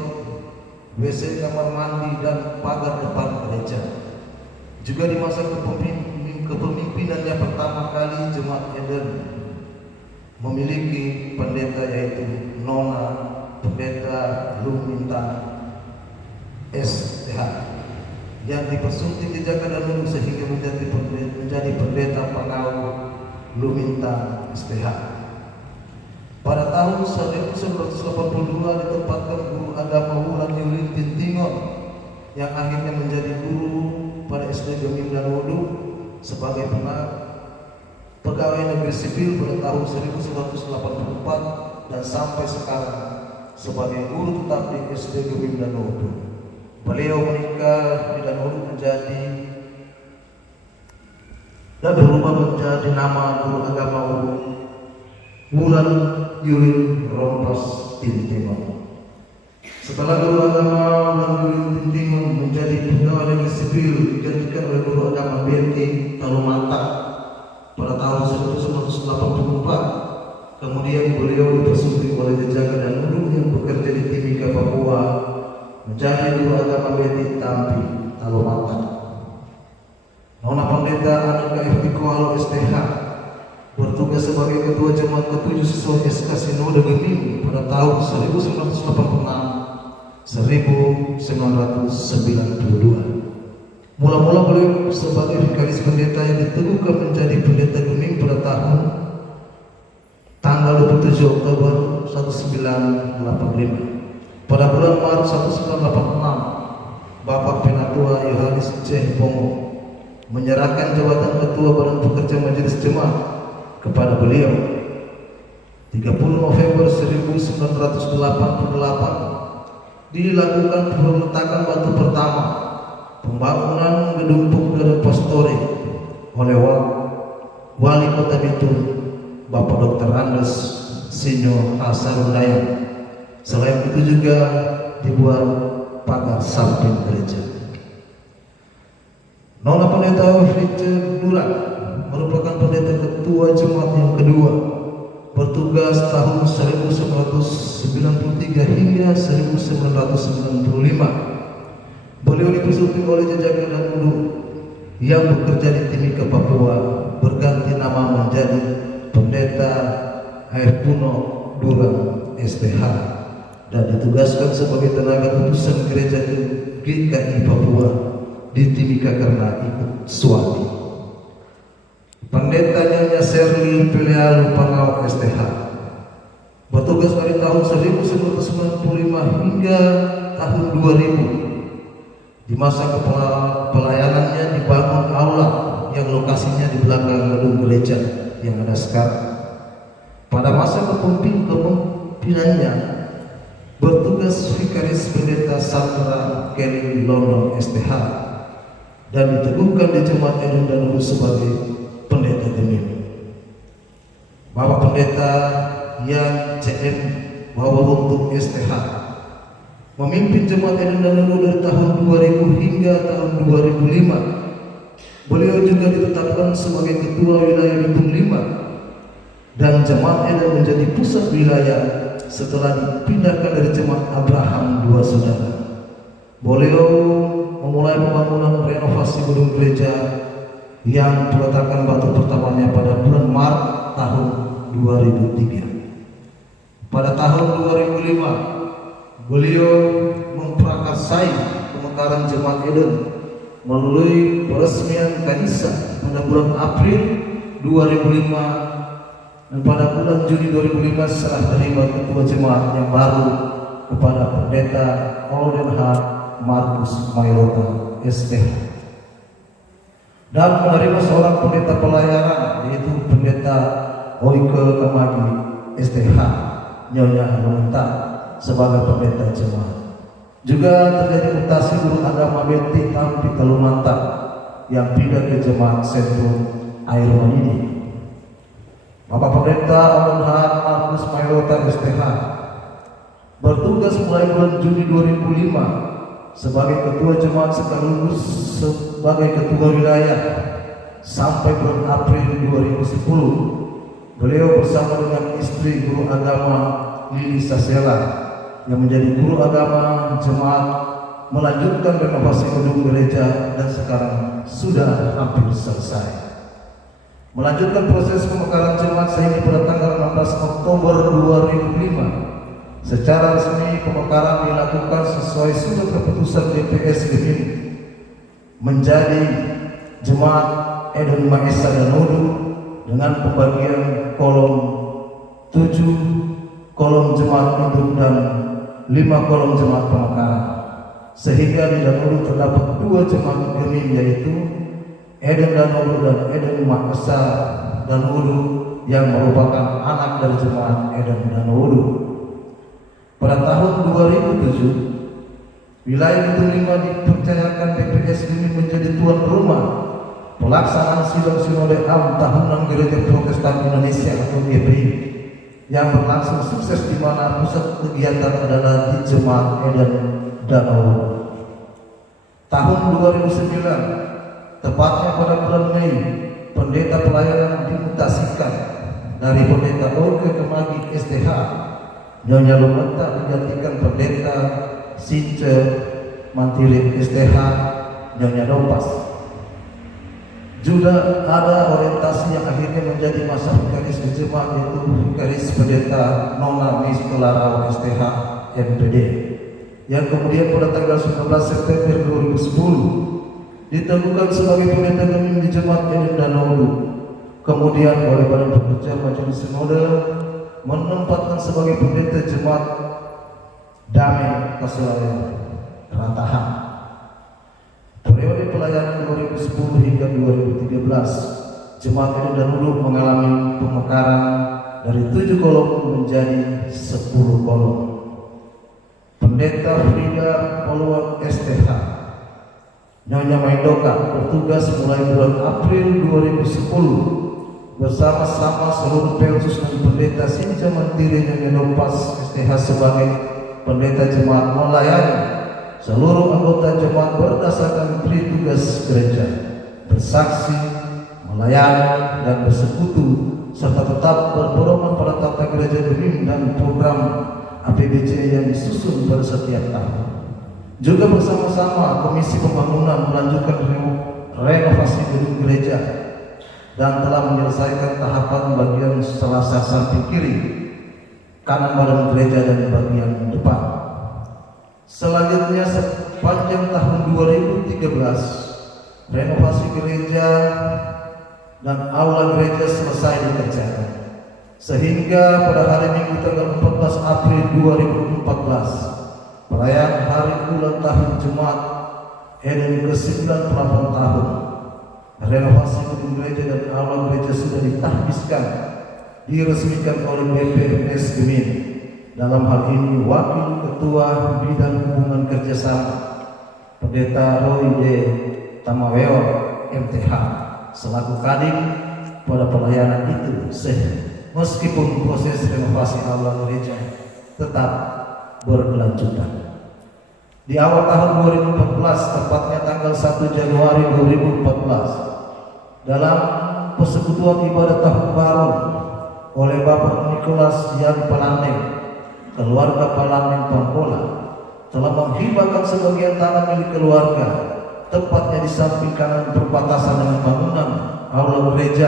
WC, kamar mandi, dan pagar depan gereja. Juga di masa kepemimpinannya pertama kali jemaat Eden memiliki pendeta yaitu Nona Pendeta Lumintang STH yang dipersunting di Jakarta Danau sehingga menjadi pendeta pengawal Lumintang STH. Pada tahun 1982 ditempatkan guru agama Wulan Yulin Tintingon yang akhirnya menjadi guru pada SD Gemim Danau Ulu sebagai pegawai negeri sipil pada tahun 1984 dan sampai sekarang sebagai guru tetap di SD Gemim Danau Ulu. Beliau menikah di Danau Ulu dan berubah menjadi nama guru agama Wulan Yulin Rompas Tintingon. Setelah guru agama Wulan Yulin Tintingon menjadi pegawai negeri sipil, digantikan oleh guru agama BT Talumata pada tahun 1984. Kemudian beliau dipersunting oleh Jajaga dan Ulu yang bekerja di Timika, Papua, menjadi guru agama BT Tampi Talumata. Nona Pendeta Anika Iftikualo STH bertugas sebagai ketua jemaat ke-7 sesuai SK Sinode Gemim pada tahun 1986-1992. Mula-mula beliau sebagai vikaris pendeta yang diteguhkan menjadi pendeta Gemim pada tanggal 27 Oktober 1985. Pada bulan Maret 1986, Bapak Penatua Yohanes C. Pongo menyerahkan jabatan ketua Badan Pekerja Majelis Jemaat kepada beliau. 30 November 1988 dilakukan peletakan batu pertama pembangunan gedung pemuda dan pastori oleh Wali Kota Bitung, Bapak Dr. Andes Sinyo Asarundaya. Selain itu juga dibuat pagar samping gereja. Nona Pendeta Fritz Duran merupakan pendeta ketua jemaat yang kedua, bertugas tahun 1993 hingga 1995. Beliau dipersatukan oleh Jajaga dan Ulu yang bekerja di Timika, Papua, berganti nama menjadi Pendeta Air Puno Durang STH dan ditugaskan sebagai tenaga utusan gereja GKI Papua di Timika karena ikut suami. Pendeta Nyonya Serli Pelealu Pangau STH bertugas dari tahun 1995 hingga tahun 2000. Di masa pelayanannya dibangun aula yang lokasinya di belakang gedung gereja yang ada sekarang. Pada masa kepemimpinannya bertugas Vikaris Pendeta Sandra Kelly London STH dan diteguhkan di Jemaat Eden dan Ulu sebagai Pendeta Gemini. Bapak Pendeta yang CM Wawawuntu STH memimpin Jemaat Eden dan Ulu dari tahun 2000 hingga tahun 2005. Beliau juga ditetapkan sebagai Ketua Wilayah Bitung 5 dan Jemaat Eden menjadi pusat wilayah setelah dipindahkan dari Jemaat Abraham Dua Saudara. Beliau memulai pembangunan renovasi gedung gereja yang peletakan batu pertamanya pada bulan Maret tahun 2003. Pada tahun 2005, beliau memprakarsai pemekaran Jemaat Eden melalui peresmian kanisa pada bulan April 2005 dan pada bulan Juni 2005 setelah terima ketua jemaat yang baru kepada Pendeta Oldenhard Markus Mailota STH dan menerima seorang pendeta pelayanan yaitu Pendeta Oike Kamagi STH Nyonya Hanunta sebagai pendeta jemaat. Juga terjadi mutasi guru agama Beti Tampi Kalimantan yang pindah ke Jemaat Sentrum Air Manini. Bapak Pendeta Oldenhard Markus Mailota STH bertugas mulai bulan Juni 2005 sebagai ketua jemaat sekaligus sebagai ketua wilayah sampai bulan April 2010. Beliau bersama dengan istri guru agama Lili Sasela yang menjadi guru agama jemaat melanjutkan renovasi gedung gereja dan sekarang sudah hampir selesai. Melanjutkan proses pemekaran jemaat sehingga pada tanggal 16 Oktober 2005 secara resmi pemekaran dilakukan sesuai surat keputusan DPS Gemini menjadi Jemaat Eden Maesa dan Ulu dengan pembagian kolom 7 kolom jemaat induk dan 5 kolom jemaat pemekaran, sehingga di Danulu terdapat 2 jemaat Gemini yaitu Eden Danulu dan Eden Maesa Danulu yang merupakan anak dari jemaat Eden Danulu. Pada tahun 2007, wilayah Bitung 5 dipercayakan DPS Gemini menjadi tuan rumah pelaksanaan sidang Sinode Am Tahunan Gereja Protestan Indonesia atau GPI yang berlangsung sukses di mana pusat kegiatan adalah di Jemaat Eden Danau. Tahun 2009, tepatnya pada bulan Mei, pendeta pelayanan dimutasikan dari Pendeta Oike Kemagi STH Nyonya Lumenta digantikan Pendeta Since Mantilit STH Nyonya Dompas. Juga ada orientasi yang akhirnya menjadi masa vikaris di jemaat yaitu vikaris Pendeta Nona Miss Kelarau STH MPD yang kemudian pada tanggal 19 September 2010 diteguhkan sebagai pendeta Gemini di Jemaat Eden Danau. Kemudian oleh Badan Pekerja Majelis Sinode menempatkan sebagai pendeta Jemaat Damai Kasuari Rantahan. Periode pelayanan 2010 hingga 2013, Jemaat Eden Danulu mengalami pemekaran dari 7 kolom menjadi 10 kolom. Pendeta Frida Poluan STH Nyonya Maindoka bertugas mulai bulan April 2010 bersama-sama seluruh pelsus dan pendeta Sinja Mandiri Nyonya Dompas STH sebagai pendeta jemaat melayani seluruh anggota jemaat berdasarkan tugas gereja, bersaksi, melayani dan bersekutu, serta tetap berpedoman pada tata gereja Gemim dan program APBC yang disusun pada setiap tahun. Juga bersama-sama Komisi Pembangunan melanjutkan renovasi gedung gereja dan telah menyelesaikan tahapan bagian Selasa samping kiri, kanan badan gereja dan bagian depan. Selanjutnya sepanjang tahun 2013, renovasi gereja dan aula gereja selesai dikerjakan. Sehingga pada hari Minggu tanggal 14 April 2014, perayaan hari ulang tahun Jemaat Eden ke-98 tahun, renovasi gedung gereja dan aula gereja sudah ditahbiskan, diresmikan oleh BPMS Gemim. Dalam hal ini Wakil Ketua Bidang Hubungan Kerjasama Pendeta Roy D. Tamaweo MTH selaku kadin pada pelayanan itu, meskipun proses renovasi aula gereja tetap berkelanjutan. Di awal tahun 2014, tepatnya tanggal 1 Januari 2014, dalam persekutuan ibadah tahun baru oleh Bapak Nikolas Yan Palandeng, keluarga Palandeng Pampola, telah menghibahkan sebagian tanah milik keluarga, tepatnya di samping kanan perbatasan dengan bangunan aula gereja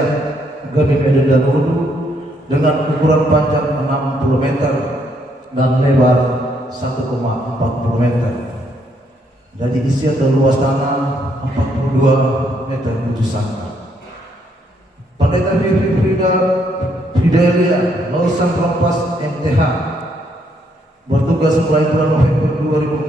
Gemim Eden Danuru, dengan ukuran panjang 60 meter dan lebar 1,40 meter. Jadi isi atau luas tanah 42 meter 7 sangka. Pendeta Fidelia Lausan Trompas MTH bertugas mulai bulan November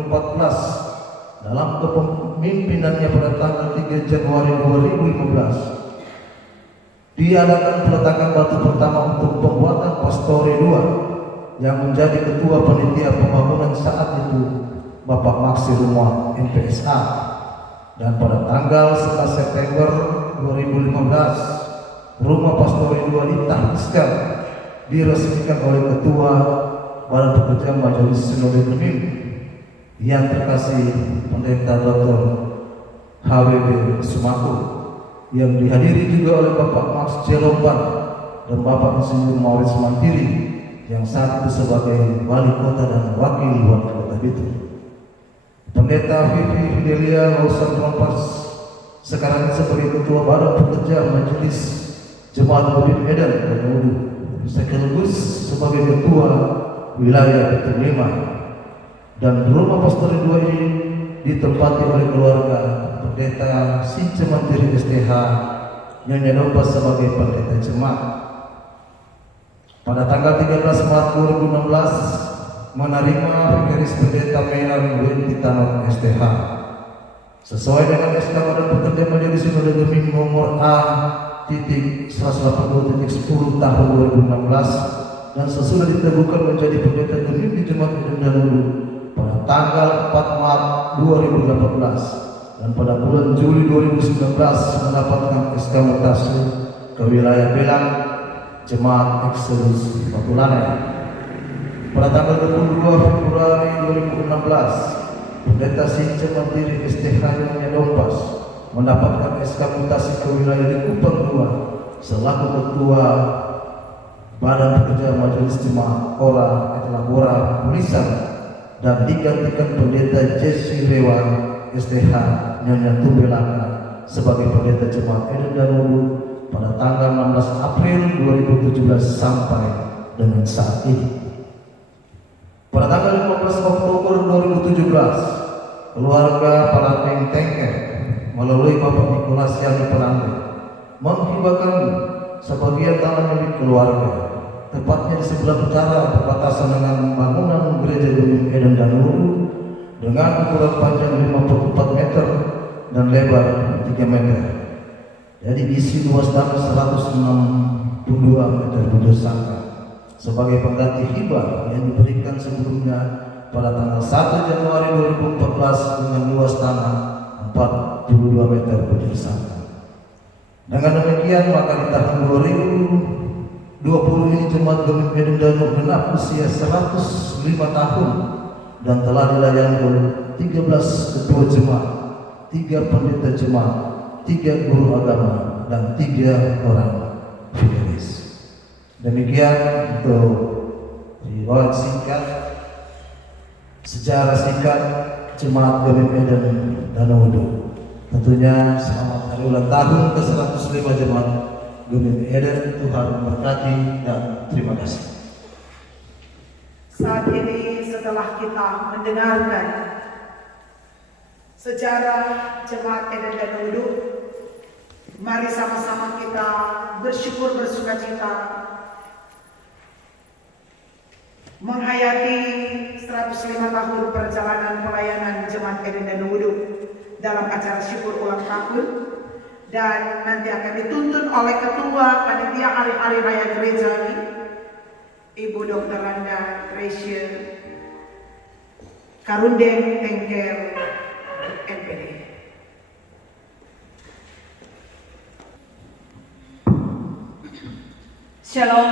2014 dalam kepemimpinannya pada tanggal 3 Januari 2015. Diadakan peletakan batu pertama untuk pembuatan Pastori 2 yang menjadi ketua panitia pembangunan saat itu Bapak Maksi Rumah MPSA, dan pada tanggal 11 September 2015 rumah Pastori 2 ditahbiskan, diresmikan oleh Ketua Badan Pekerja Majelis Sinode Gemim yang terkasih Pendeta Dr. HWB Sumaku, yang dihadiri juga oleh Bapak Max Jeropan dan Bapak Insinyur Maurits Mantiri yang saat itu sebagai wali kota dan wakil wali kota Bitung. Pendeta Vivi Fidelia Lausan Trompas sekarang sebagai ketua Badan Pekerja Majelis Jemaat Gemim Eden dan Udu, sekaligus sebagai ketua wilayah Bitung 5. Dan rumah Pastori 2 ini ditempati oleh keluarga Pendeta Since Mantiri STH Nyonya Dompas sebagai pendeta jemaat. Pada tanggal 13 Maret 2016 menerima Vikaris Pendeta Menan Wenti Tanor STH sesuai dengan SK Badan Pekerja Majelis Sinode Gemim nomor A.182.10 tahun 2016 dan sesudah diteguhkan menjadi pendeta Gemim di Jemaat Eden Danuru pada tanggal 4 Maret 2018, dan pada bulan Juli 2019 mendapatkan SK mutasi ke wilayah Belang Jemaat Exodus Patulane. Pada tanggal 22 Februari 2016, Pendeta Since Mantiri STH Nyonya Dompas mendapatkan SK mutasi ke wilayah Likupang 2 selaku Ketua Badan Pekerja Majelis Jemaat Ora Etelabora Pulisan, dan digantikan Pendeta Jesse Rewan STH Nyonya Tumbelaka sebagai Pendeta Jemaat Eden Danuru pada tanggal 16 April 2017 sampai dengan saat ini. Pada tanggal 15 Oktober 2017, keluarga Palandeng Tengker melalui Bapak Nikolas Yani Palandeng menghibahkan sebagian tanah milik keluarga, tepatnya di sebelah utara perbatasan dengan bangunan gereja Gemim Eden Danuru dengan ukuran panjang 54 meter dan lebar 3 meter. Jadi isi luas tanah 162 meter 7 sangka sebagai pengganti hibah yang diberikan sebelumnya pada tanggal 1 Januari 2014 dengan luas tanah 42 meter 7 sangka. Dengan demikian maka di tahun 2020 ini Jemaat Gemim Eden Danuru genap usia 105 tahun dan telah dilayani oleh 13 ketua jemaat, 3 pendeta jemaat, 3 guru agama, dan 3 orang finalis. Demikian untuk riwayat singkat, sejarah singkat Jemaat GMIM Medan Danau Udo. Tentunya selamat hari ulang tahun ke-105 Jemaat GMIM Medan. Tuhan memberkati dan terima kasih. Saat ini setelah kita mendengarkan sejarah Jemaat Eden Danau Udo, mari sama-sama kita bersyukur bersukacita menghayati 105 tahun perjalanan pelayanan Jemaat Eden Danau Udo dalam acara syukur ulang tahun, dan nanti akan dituntun oleh Ketua Panitia Hari-Hari Raya Gereja ini, Ibu Dr. Randa Resya Karundeng Tengker NPD. Shalom,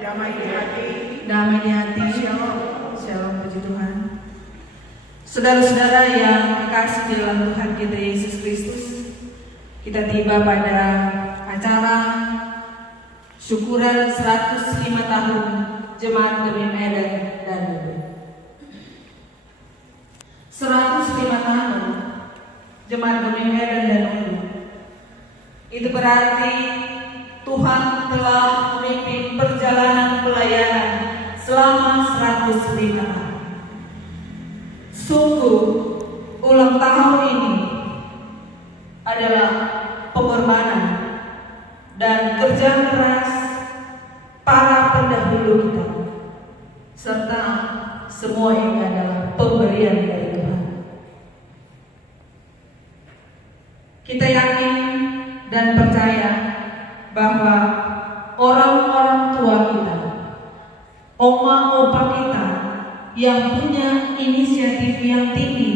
Damai di hati. damai di hati. Shalom, puji Tuhan. Saudara-saudara yang kekasih di dalam Tuhan kita Yesus Kristus, kita tiba pada acara syukuran 105 tahun Jemaat GMIM Medan Danau Udo. 105 tahun Jemaat GMIM Medan Danau Udo. Itu berarti Tuhan telah memimpin perjalanan pelayanan selama 105 tahun. Sungguh, ulang tahun ini adalah pengorbanan dan kerja keras para pendahulu kita, serta semua ini adalah pemberian dari Tuhan. Kita yakin dan percaya bahwa orang-orang tua kita, oma opa kita yang punya inisiatif yang tinggi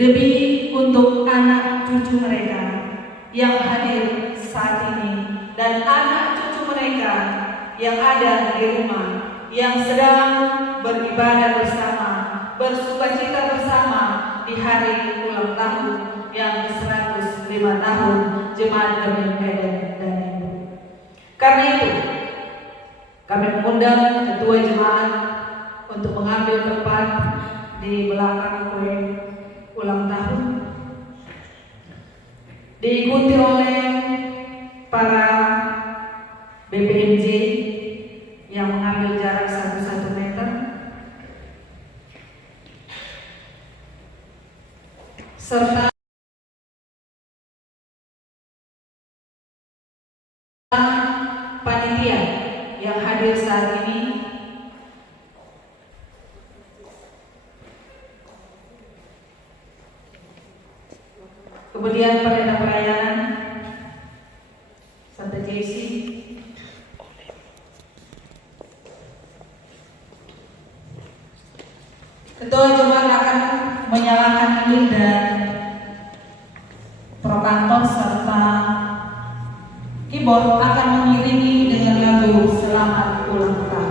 demi untuk anak cucu mereka yang hadir saat ini dan anak cucu mereka yang ada di rumah, yang sedang beribadah bersama, bersukacita bersama di hari ulang tahun yang ke-105 tahun Jemaat GMIM Medan Danau Udo. Karena itu, kami mengundang ketua jemaat untuk mengambil tempat di belakang kue ulang tahun, diikuti oleh para BPMJ yang mengambil jarak 1 meter, serta panitia yang hadir saat ini. Kemudian pendeta pelayanan Santa JC, ketua jemaat akan menyalakan lilin dan prokantor serta keyboard akan mengiringi dengan lagu Selamat Ulang Tahun.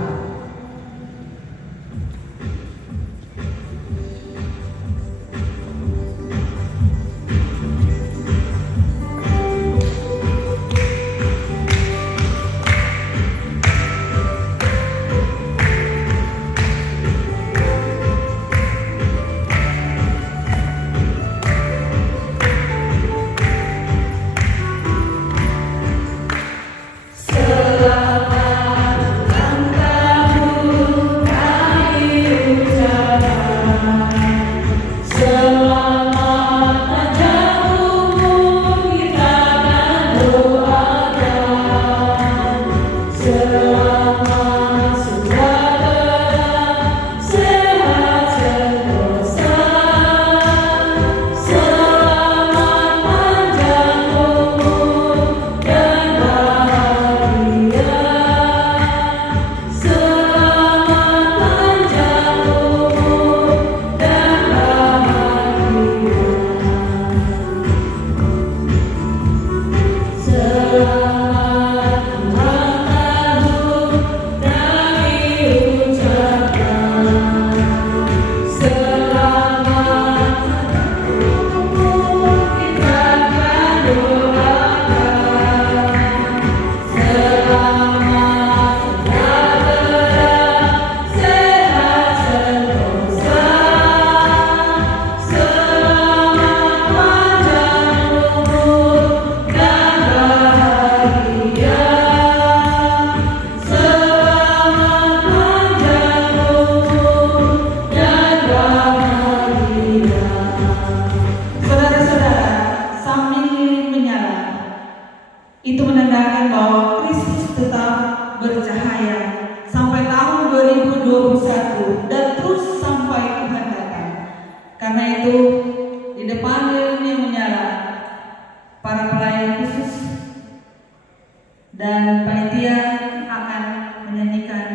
Dan panitia akan menyanyikan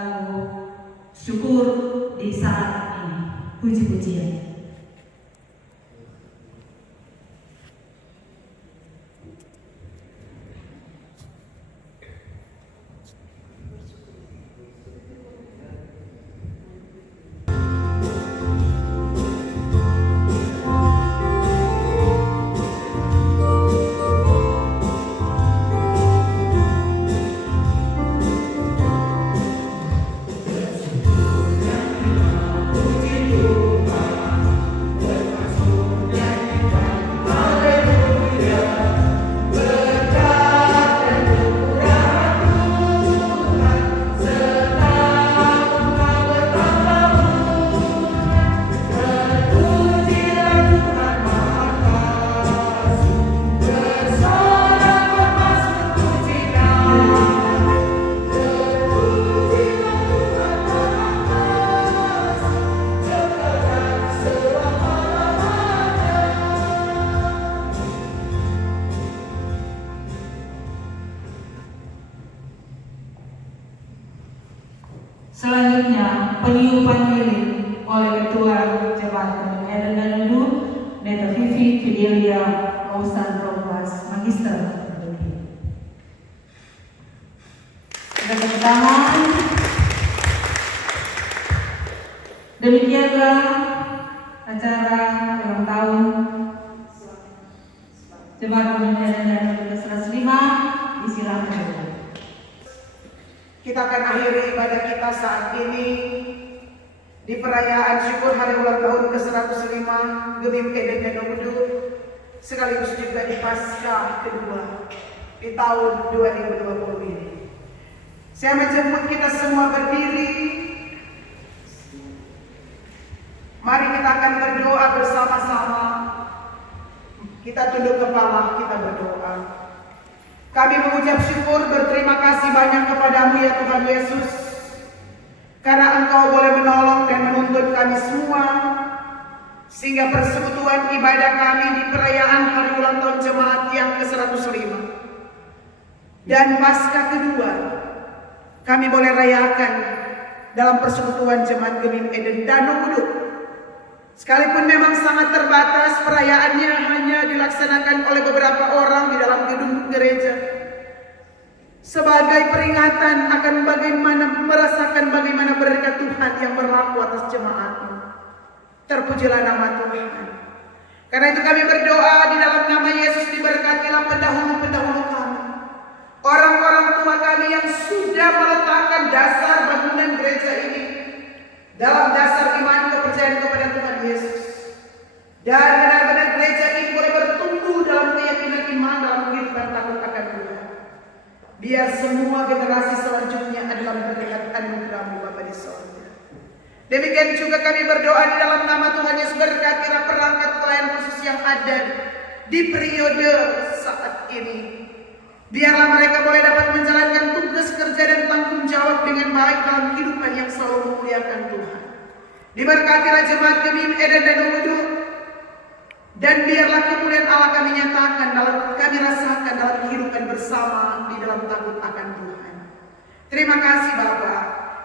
lagu syukur di saat ini. Puji-pujian. Selanjutnya, peniupan lilin oleh Ketua Jemaat Gunung Eden dan Nudu, Neta Vivi Fidelia Mausan Rombas, Magister. Tepuk tangan. Demikianlah acara ulang tahun Jemaat Gunung Eden dan Nudu 105. Disilakan. Kita akan akhiri ibadah kita saat ini di perayaan syukur hari ulang tahun ke-105 Gemim Eden dan Nudu, sekaligus juga di Paskah kedua di tahun 2020 ini. Saya menjemput kita semua berdiri. Mari kita akan berdoa bersama-sama. Kita tunduk kepala, kita berdoa. Kami mengucap syukur, berterima kasih banyak kepadamu ya Tuhan Yesus, karena Engkau boleh menolong dan menuntun kami semua, sehingga persekutuan ibadah kami di perayaan hari ulang tahun jemaat yang ke-105 dan Paskah kedua kami boleh rayakan dalam persekutuan jemaat Gemim Eden dan Nudu. Sekalipun memang sangat terbatas, perayaannya hanya dilaksanakan oleh beberapa orang di dalam gedung gereja, sebagai peringatan akan bagaimana merasakan bagaimana berkat Tuhan yang berlaku atas jemaat-Mu. Terpujilah nama Tuhan. Karena itu kami berdoa di dalam nama Yesus, diberkatilah pendahulu-pendahulu kami, orang-orang tua kami yang sudah meletakkan dasar bangunan gereja ini dalam dasar iman kepercayaan kepada Tuhan Yesus. Dan benar-benar gereja ini boleh bertumbuh dalam keyakinan iman, dalam kehidupan takut akan Tuhan. Biar semua generasi selanjutnya adalah berkat anugerah-Mu Bapa di sorga. Demikian juga kami berdoa di dalam nama Tuhan Yesus, berkatilah perangkat pelayan khusus yang ada di periode saat ini. Biarlah mereka boleh dapat menjalankan tugas kerja dan tanggung jawab dengan baik dalam kehidupan yang selalu memuliakan Tuhan. Diberkatilah jemaat Gemim Eden dan Nudu, dan biarlah kemuliaan Allah kami nyatakan kami rasakan dalam kehidupan bersama di dalam takut akan Tuhan. Terima kasih Bapa.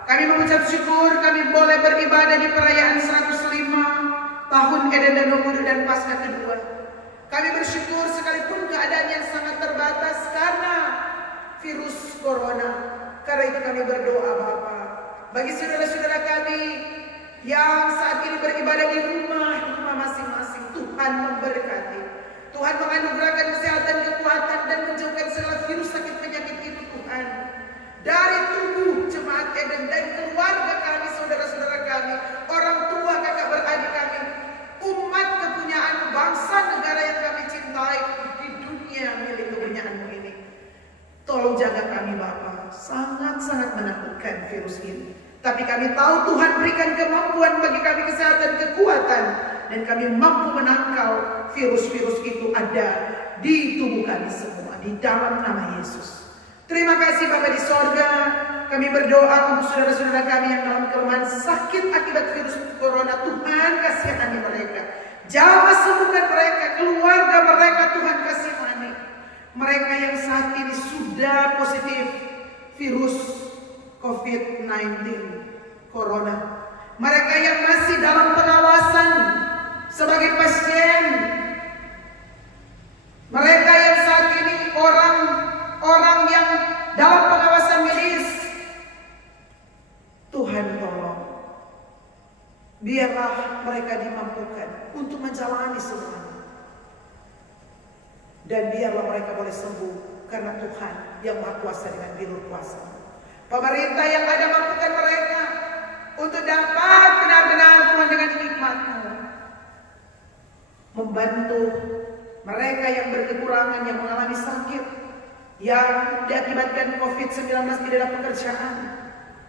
Kami mengucap syukur kami boleh beribadah di perayaan 105 tahun Eden dan Nudu dan Paskah kedua. Kami bersyukur sekalipun keadaan yang sangat terbatas karena virus corona. Karena itu kami berdoa Bapa, bagi saudara-saudara kami yang saat ini beribadah di rumah masing-masing, Tuhan memberkati. Tuhan menganugerahkan kesehatan, kekuatan, dan menjauhkan segala virus sakit penyakit itu Tuhan dari tubuh jemaat Eden dan keluarga kami, saudara-saudara kami, orang tua, kakak beradik kami, umat kepunyaan bangsa negara yang kami cintai di dunia milik kepunyaan-Mu ini. Tolong jaga kami Bapa, sangat-sangat menakutkan virus ini. Tapi kami tahu Tuhan berikan kemampuan bagi kami, kesehatan, kekuatan, dan kami mampu menangkal virus-virus itu ada di tubuh kami semua, di dalam nama Yesus. Terima kasih Bapa di sorga. Kami berdoa untuk saudara-saudara kami yang dalam kelemahan sakit akibat virus corona. Tuhan kasihani mereka, jamah sembuhkan mereka, keluarga mereka Tuhan kasihani. mereka yang saat ini sudah positif virus COVID-19 Corona, mereka yang masih dalam pengawasan sebagai pasien, mereka yang saat ini orang yang dalam pengawasan medis. Tuhan tolong, biarlah mereka dimampukan untuk menjalani semuanya, dan biarlah mereka boleh sembuh karena Tuhan yang Maha Kuasa dengan bilur kuasa. Pemerintah yang ada mampukan mereka untuk dapat benar-benar Tuhan dengan hikmat-Mu membantu mereka yang berkekurangan, yang mengalami sakit, yang diakibatkan COVID-19 tidak ada pekerjaan.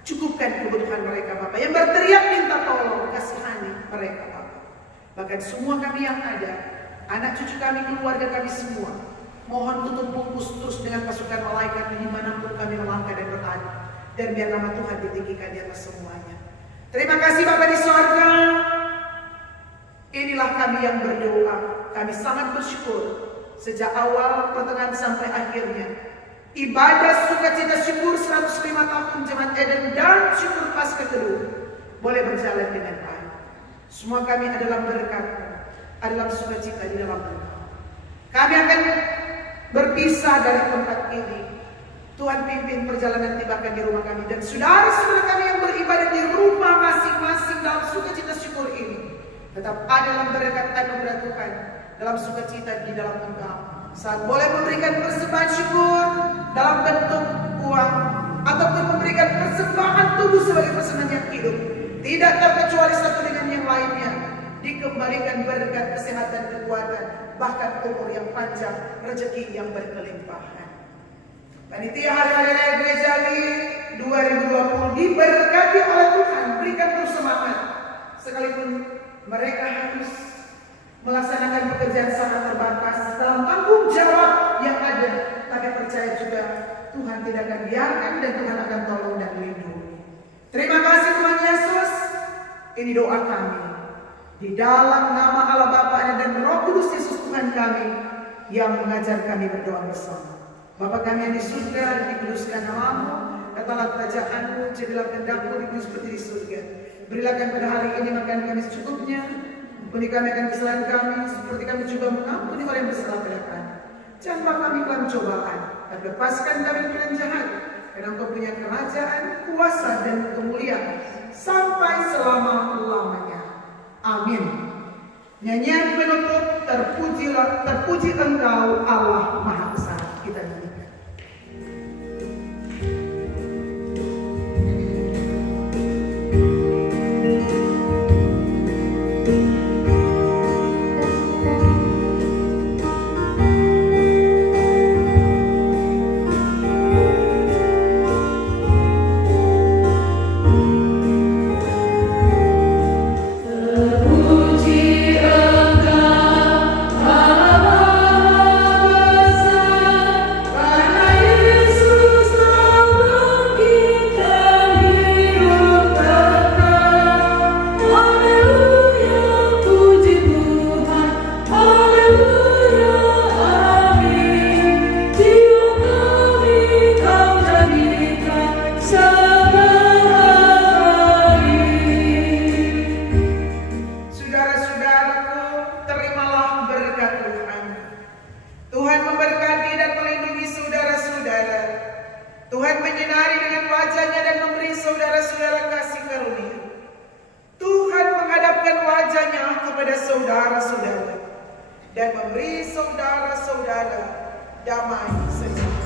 Cukupkan kebutuhan mereka Bapak, yang berteriak minta tolong, kasihani mereka Bapak. Bahkan semua kami yang ada, anak cucu kami, keluarga kami semua, mohon tutup bungkus terus dengan pasukan malaikat dimanapun kami melangkah dan berada, dan biar nama Tuhan ditinggikan di atas semuanya. Terima kasih Bapak di sorga. Inilah kami yang berdoa. Kami sangat bersyukur sejak awal, pertengahan sampai akhirnya. Ibadah sukacita syukur 105 tahun Jemaat Eden dan syukur Paskah kedua boleh berjalan dengan baik. Semua kami adalah berkat, adalah sukacita di dalam Engkau. Kami akan berpisah dari tempat ini. Tuhan pimpin perjalanan tibakan di rumah kami, dan saudara-saudara kami yang beribadah di rumah masing-masing dalam sukacita syukur ini tetap ada dalam berkat anugerah Tuhan, dalam sukacita di dalam Engkau. Saat boleh memberikan persembahan syukur dalam bentuk uang ataupun memberikan persembahan tubuh sebagai persembahan yang hidup, tidak terkecuali satu dengan yang lainnya, dikembalikan berkat kesehatan, kekuatan, bahkan umur yang panjang, rezeki yang berkelimpahan. Panitia Hari Raya Gereja di 2020 diberkati oleh Tuhan, berikan terus semangat sekalipun mereka harus melaksanakan pekerjaan sangat terbatas dalam tanggung jawab yang ada, tapi percaya juga Tuhan tidak akan biarkan dan Tuhan akan tolong dan lindungi. Terima kasih Tuhan Yesus. Ini doa kami di dalam nama Allah Bapa dan Roh Kudus Yesus Tuhan kami yang mengajar kami berdoa bersama. Bapa kami yang di surga, dikuduskan nama-Mu, datanglah kerajaan-Mu, jadilah kehendak-Mu di bumi seperti di surga. Berilah kami pada hari ini makan kami secukupnya. Ampuni kami akan kesalahan kami, seperti kami juga mengampuni orang yang bersalah pada kami. Jangan bawa kami ke dalam cobaan, dan lepaskan kami dari yang jahat. Karena Engkau punya kerajaan, kuasa dan kemuliaan sampai selama-lamanya. Amin. Nyanyian penutup, terpuji Engkau Allah Maha Besar. Kita nyanyikan. Tuhan menyinari dengan wajah-Nya dan memberi saudara-saudara kasih karunia. Tuhan menghadapkan wajah-Nya kepada saudara-saudara dan memberi saudara-saudara damai sejahtera.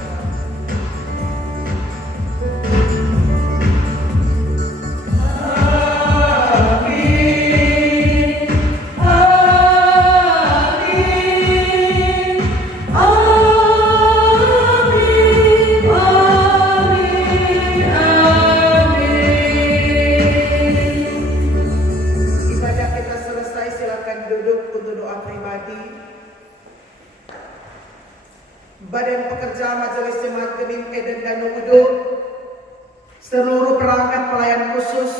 Badan Pekerja Majelis Jemaat Gemim Eden dan Udo, seluruh perangkat pelayan khusus,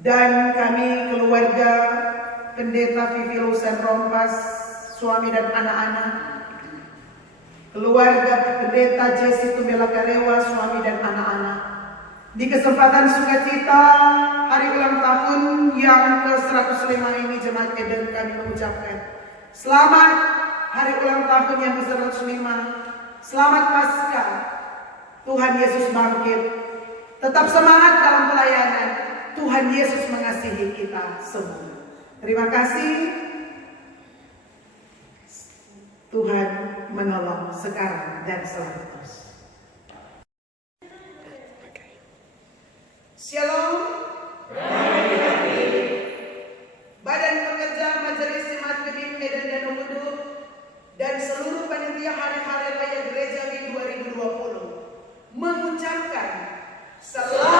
dan kami keluarga Pendeta Vivi Lusen Rompas, suami dan anak-anak, keluarga Pendeta Jesse Tumbela Karewa, suami dan anak-anak. Di kesempatan sukacita hari ulang tahun yang ke-105 ini, Jemaat Eden, kami mengucapkan selamat hari ulang tahun yang ke-105. Selamat Paskah. Tuhan Yesus bangkit. Tetap semangat dalam pelayanan. Tuhan Yesus mengasihi kita semua. Terima kasih. Tuhan menolong sekarang dan selalu terus. Shalom. Badan Pekerja Majelis Jemaat Kediri Medan dan Umudu dan seluruh panitia Hari-Hari Raya Gereja di 2020 mengucapkan selamat